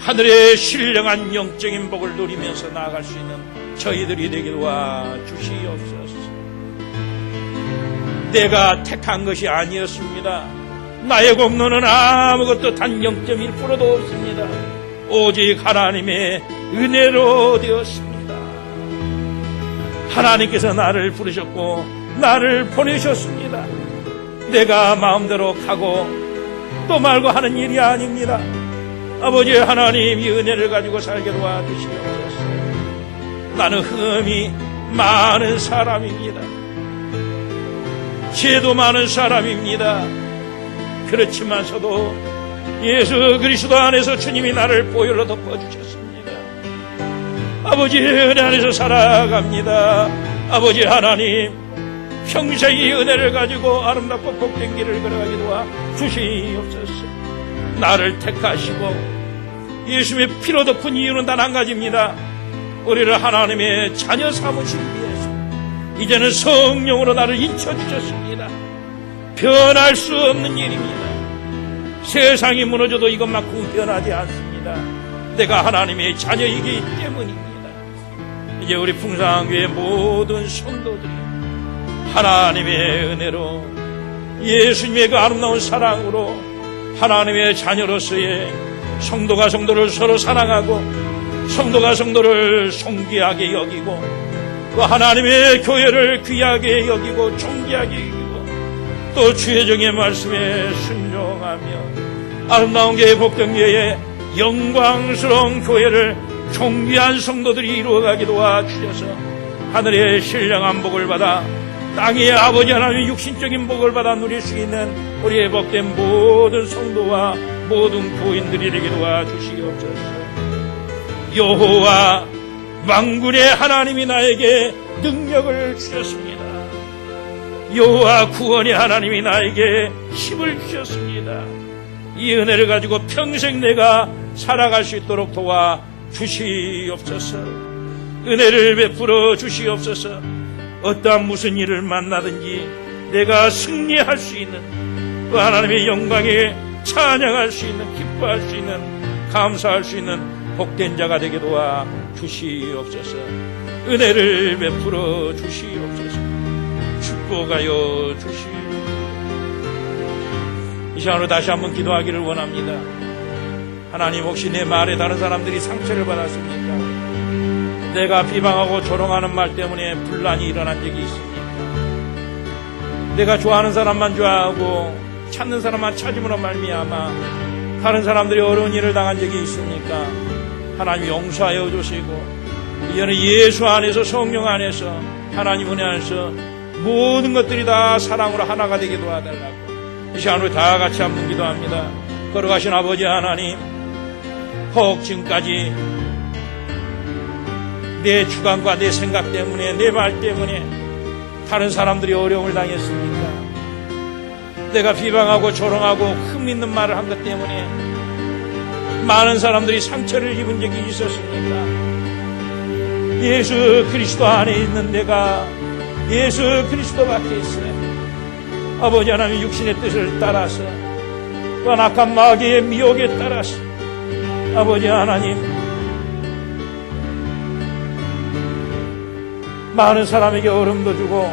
하늘의 신령한 영적인 복을 누리면서 나아갈 수 있는 저희들이 되게 도와주시옵소서. 내가 택한 것이 아니었습니다. 나의 공로는 아무것도 단 0.1%도 없습니다. 오직 하나님의 은혜로 되었습니다. 하나님께서 나를 부르셨고 나를 보내셨습니다. 내가 마음대로 가고 또 말고 하는 일이 아닙니다. 아버지 하나님, 이 은혜를 가지고 살게 도와주시옵소서. 나는 흠이 많은 사람입니다. 죄도 많은 사람입니다. 그렇지만서도 예수 그리스도 안에서 주님이 나를 보혈로 덮어주셨습니다. 아버지의 은혜 안에서 살아갑니다. 아버지 하나님, 평생 이 은혜를 가지고 아름답고 복된 길을 걸어가게 도와주시옵소서. 나를 택하시고 예수님의 피로 덮은 이유는 단 한 가지입니다. 우리를 하나님의 자녀 삼으시기 위해서 이제는 성령으로 나를 인쳐주셨습니다. 변할 수 없는 일입니다. 세상이 무너져도 이것만큼 변하지 않습니다. 내가 하나님의 자녀이기 때문입니다. 이제 우리 풍성교회 모든 성도들이 하나님의 은혜로 예수님의 그 아름다운 사랑으로 하나님의 자녀로서의 성도가 성도를 서로 사랑하고 성도가 성도를 존귀하게 여기고 또 하나님의 교회를 귀하게 여기고 존귀하게 여기고 또 주의 정의 말씀에 순종하며 아름다운 교회 복덕교회의 영광스러운 교회를 존귀한 성도들이 이루어가게 도와주셔서 하늘의 신령한 복을 받아 땅의 아버지 하나님의 육신적인 복을 받아 누릴 수 있는 우리의 복된 모든 성도와 모든 교인들이 되게 도와주시옵소서. 여호와 만군의 하나님이 나에게 능력을 주셨습니다. 여호와 구원의 하나님이 나에게 힘을 주셨습니다. 이 은혜를 가지고 평생 내가 살아갈 수 있도록 도와주시옵소서. 은혜를 베풀어 주시옵소서. 어떠한 무슨 일을 만나든지 내가 승리할 수 있는 그 하나님의 영광에 찬양할 수 있는, 기뻐할 수 있는, 감사할 수 있는 복된 자가 되게 도와주시옵소서. 은혜를 베풀어 주시옵소서. 축복하여 주시옵소서. 이 시간으로 다시 한번 기도하기를 원합니다. 하나님, 혹시 내 말에 다른 사람들이 상처를 받았습니까? 내가 비방하고 조롱하는 말 때문에 분란이 일어난 적이 있습니까? 내가 좋아하는 사람만 좋아하고 찾는 사람만 찾음으로 말미암아 다른 사람들이 어려운 일을 당한 적이 있습니까? 하나님 용서하여 주시고 이제는 예수 안에서, 성령 안에서, 하나님 은혜 안에서 모든 것들이 다 사랑으로 하나가 되게 도와달라고 이 시간으로 다 같이 한번 기도합니다. 걸어가신 아버지 하나님, 혹 지금까지 내 주관과 내 생각 때문에, 내 말 때문에 다른 사람들이 어려움을 당했습니까? 내가 비방하고 조롱하고 흠있는 말을 한 것 때문에 많은 사람들이 상처를 입은 적이 있었습니까? 예수 그리스도 안에 있는 내가 예수 그리스도밖에 있어요. 아버지 하나님, 육신의 뜻을 따라서 또한 악한 마귀의 미혹에 따라서 아버지 하나님, 많은 사람에게 어려움도 주고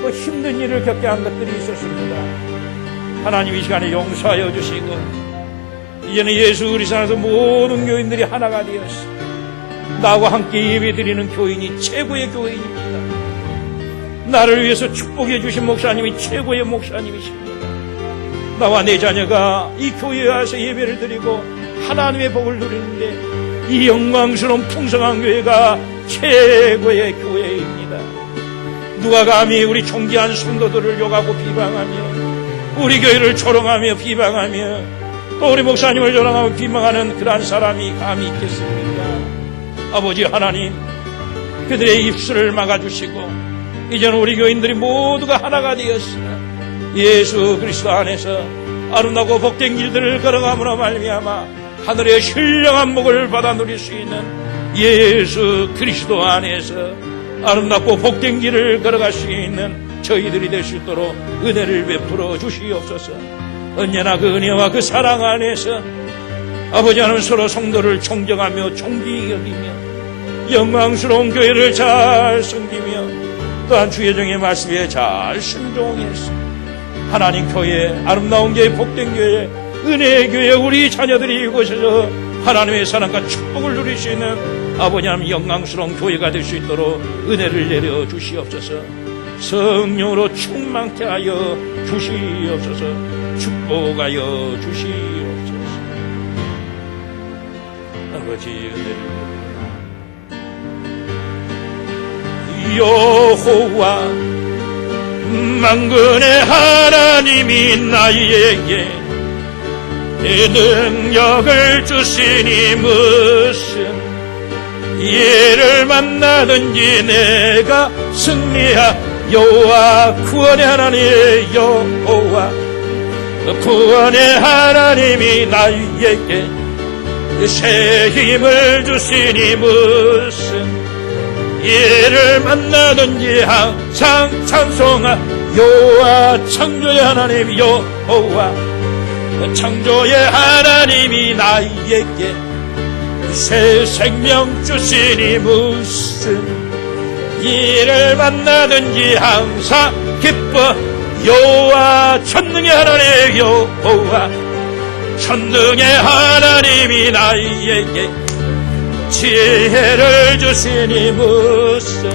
또 힘든 일을 겪게 한 것들이 있었습니다. 하나님, 이 시간에 용서하여 주시고 이제는 예수 그리스도 안에서 모든 교인들이 하나가 되었어 나와 함께 예배드리는 교인이 최고의 교인입니다. 나를 위해서 축복해 주신 목사님이 최고의 목사님이십니다. 나와 내 자녀가 이 교회에 와서 예배를 드리고 하나님의 복을 누리는데 이 영광스러운 풍성한 교회가 최고의 교회입니다. 누가 감히 우리 존귀한 성도들을 욕하고 비방하며 우리 교회를 조롱하며 비방하며 또 우리 목사님을 조롱하고 비방하는 그러한 사람이 감히 있겠습니까? 아버지 하나님, 그들의 입술을 막아주시고 이제는 우리 교인들이 모두가 하나가 되었으나 예수 그리스도 안에서 아름다고 복된 길들을 걸어감으로 말미암아 하늘의 신령한 복을 받아 누릴 수 있는 예수 그리스도 안에서 아름답고 복된 길을 걸어갈 수 있는 저희들이 될 수 있도록 은혜를 베풀어 주시옵소서. 언제나 그 은혜와 그 사랑 안에서 아버지 하나님 서로 성도를 존경하며 존귀히 여기며 영광스러운 교회를 잘 섬기며 또한 주의 종의 말씀에 잘 순종해서 하나님 교회, 아름다운 교회, 복된 교회, 은혜의 교회, 우리 자녀들이 이곳에서 하나님의 사랑과 축복을 누릴 수 있는 아버지 하나님 영광스러운 교회가 될 수 있도록 은혜를 내려 주시옵소서. 성령으로 충만케 하여 주시옵소서. 축복하여 주시옵소서. 아버지 은혜를 여호와 만군의 하나님이 나에게 이 능력을 주시니 무슨 예를 만나든지 내가 승리하여와 구원의 하나님 여호와 구원의 하나님이 나에게 새 힘을 주시니 무슨 예를 만나든지 항상 찬송하여와 창조의 하나님 여호와 창조의 하나님이 나에게 새 생명 주시니 무슨 일을 만나든지 항상 기뻐 여호와 천능의 하나님 여호와 천능의 하나님이 나에게 지혜를 주시니 무슨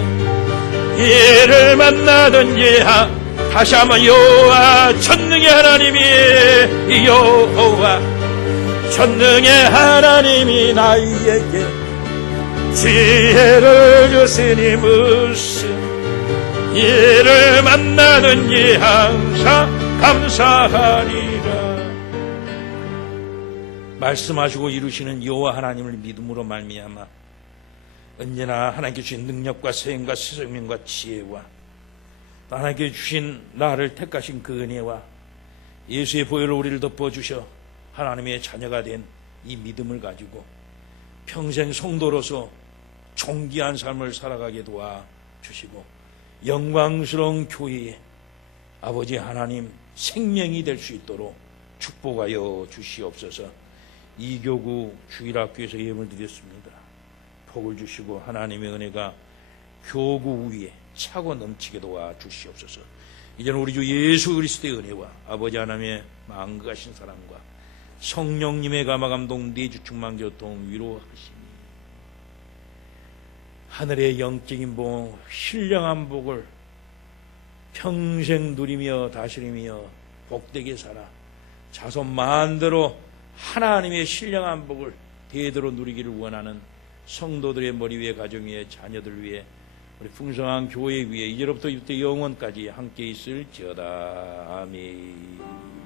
일을 만나든지 다시 한번 여호와 천능의 하나님이 여호와 천능의 하나님이 나에게 지혜를 주시니 무슨 일을 만나든지 항상 감사하리라. 말씀하시고 이루시는 여호와 하나님을 믿음으로 말미암아 언제나 하나님께 주신 능력과 세임과 생명과 지혜와 하나님께 주신 나를 택하신 그 은혜와 예수의 보혈로 우리를 덮어주셔 하나님의 자녀가 된 이 믿음을 가지고 평생 성도로서 존귀한 삶을 살아가게 도와주시고 영광스러운 교회에 아버지 하나님 생명이 될 수 있도록 축복하여 주시옵소서. 이교구 주일학교에서 예물 드렸습니다. 복을 주시고 하나님의 은혜가 교구 위에 차고 넘치게 도와주시옵소서. 이제는 우리 주 예수 그리스도의 은혜와 아버지 하나님의 망각하신 사랑과 성령님의 감화감동 내주 충만 교통 위로하시니 하늘의 영적인 복 신령한 복을 평생 누리며 다스리며 복되게 살아 자손 만대로 하나님의 신령한 복을 대대로 누리기를 원하는 성도들의 머리 위에 가정 위에 자녀들 위에 우리 풍성한 교회 위에 이제로부터 이때 영원까지 함께 있을지어다. 아멘.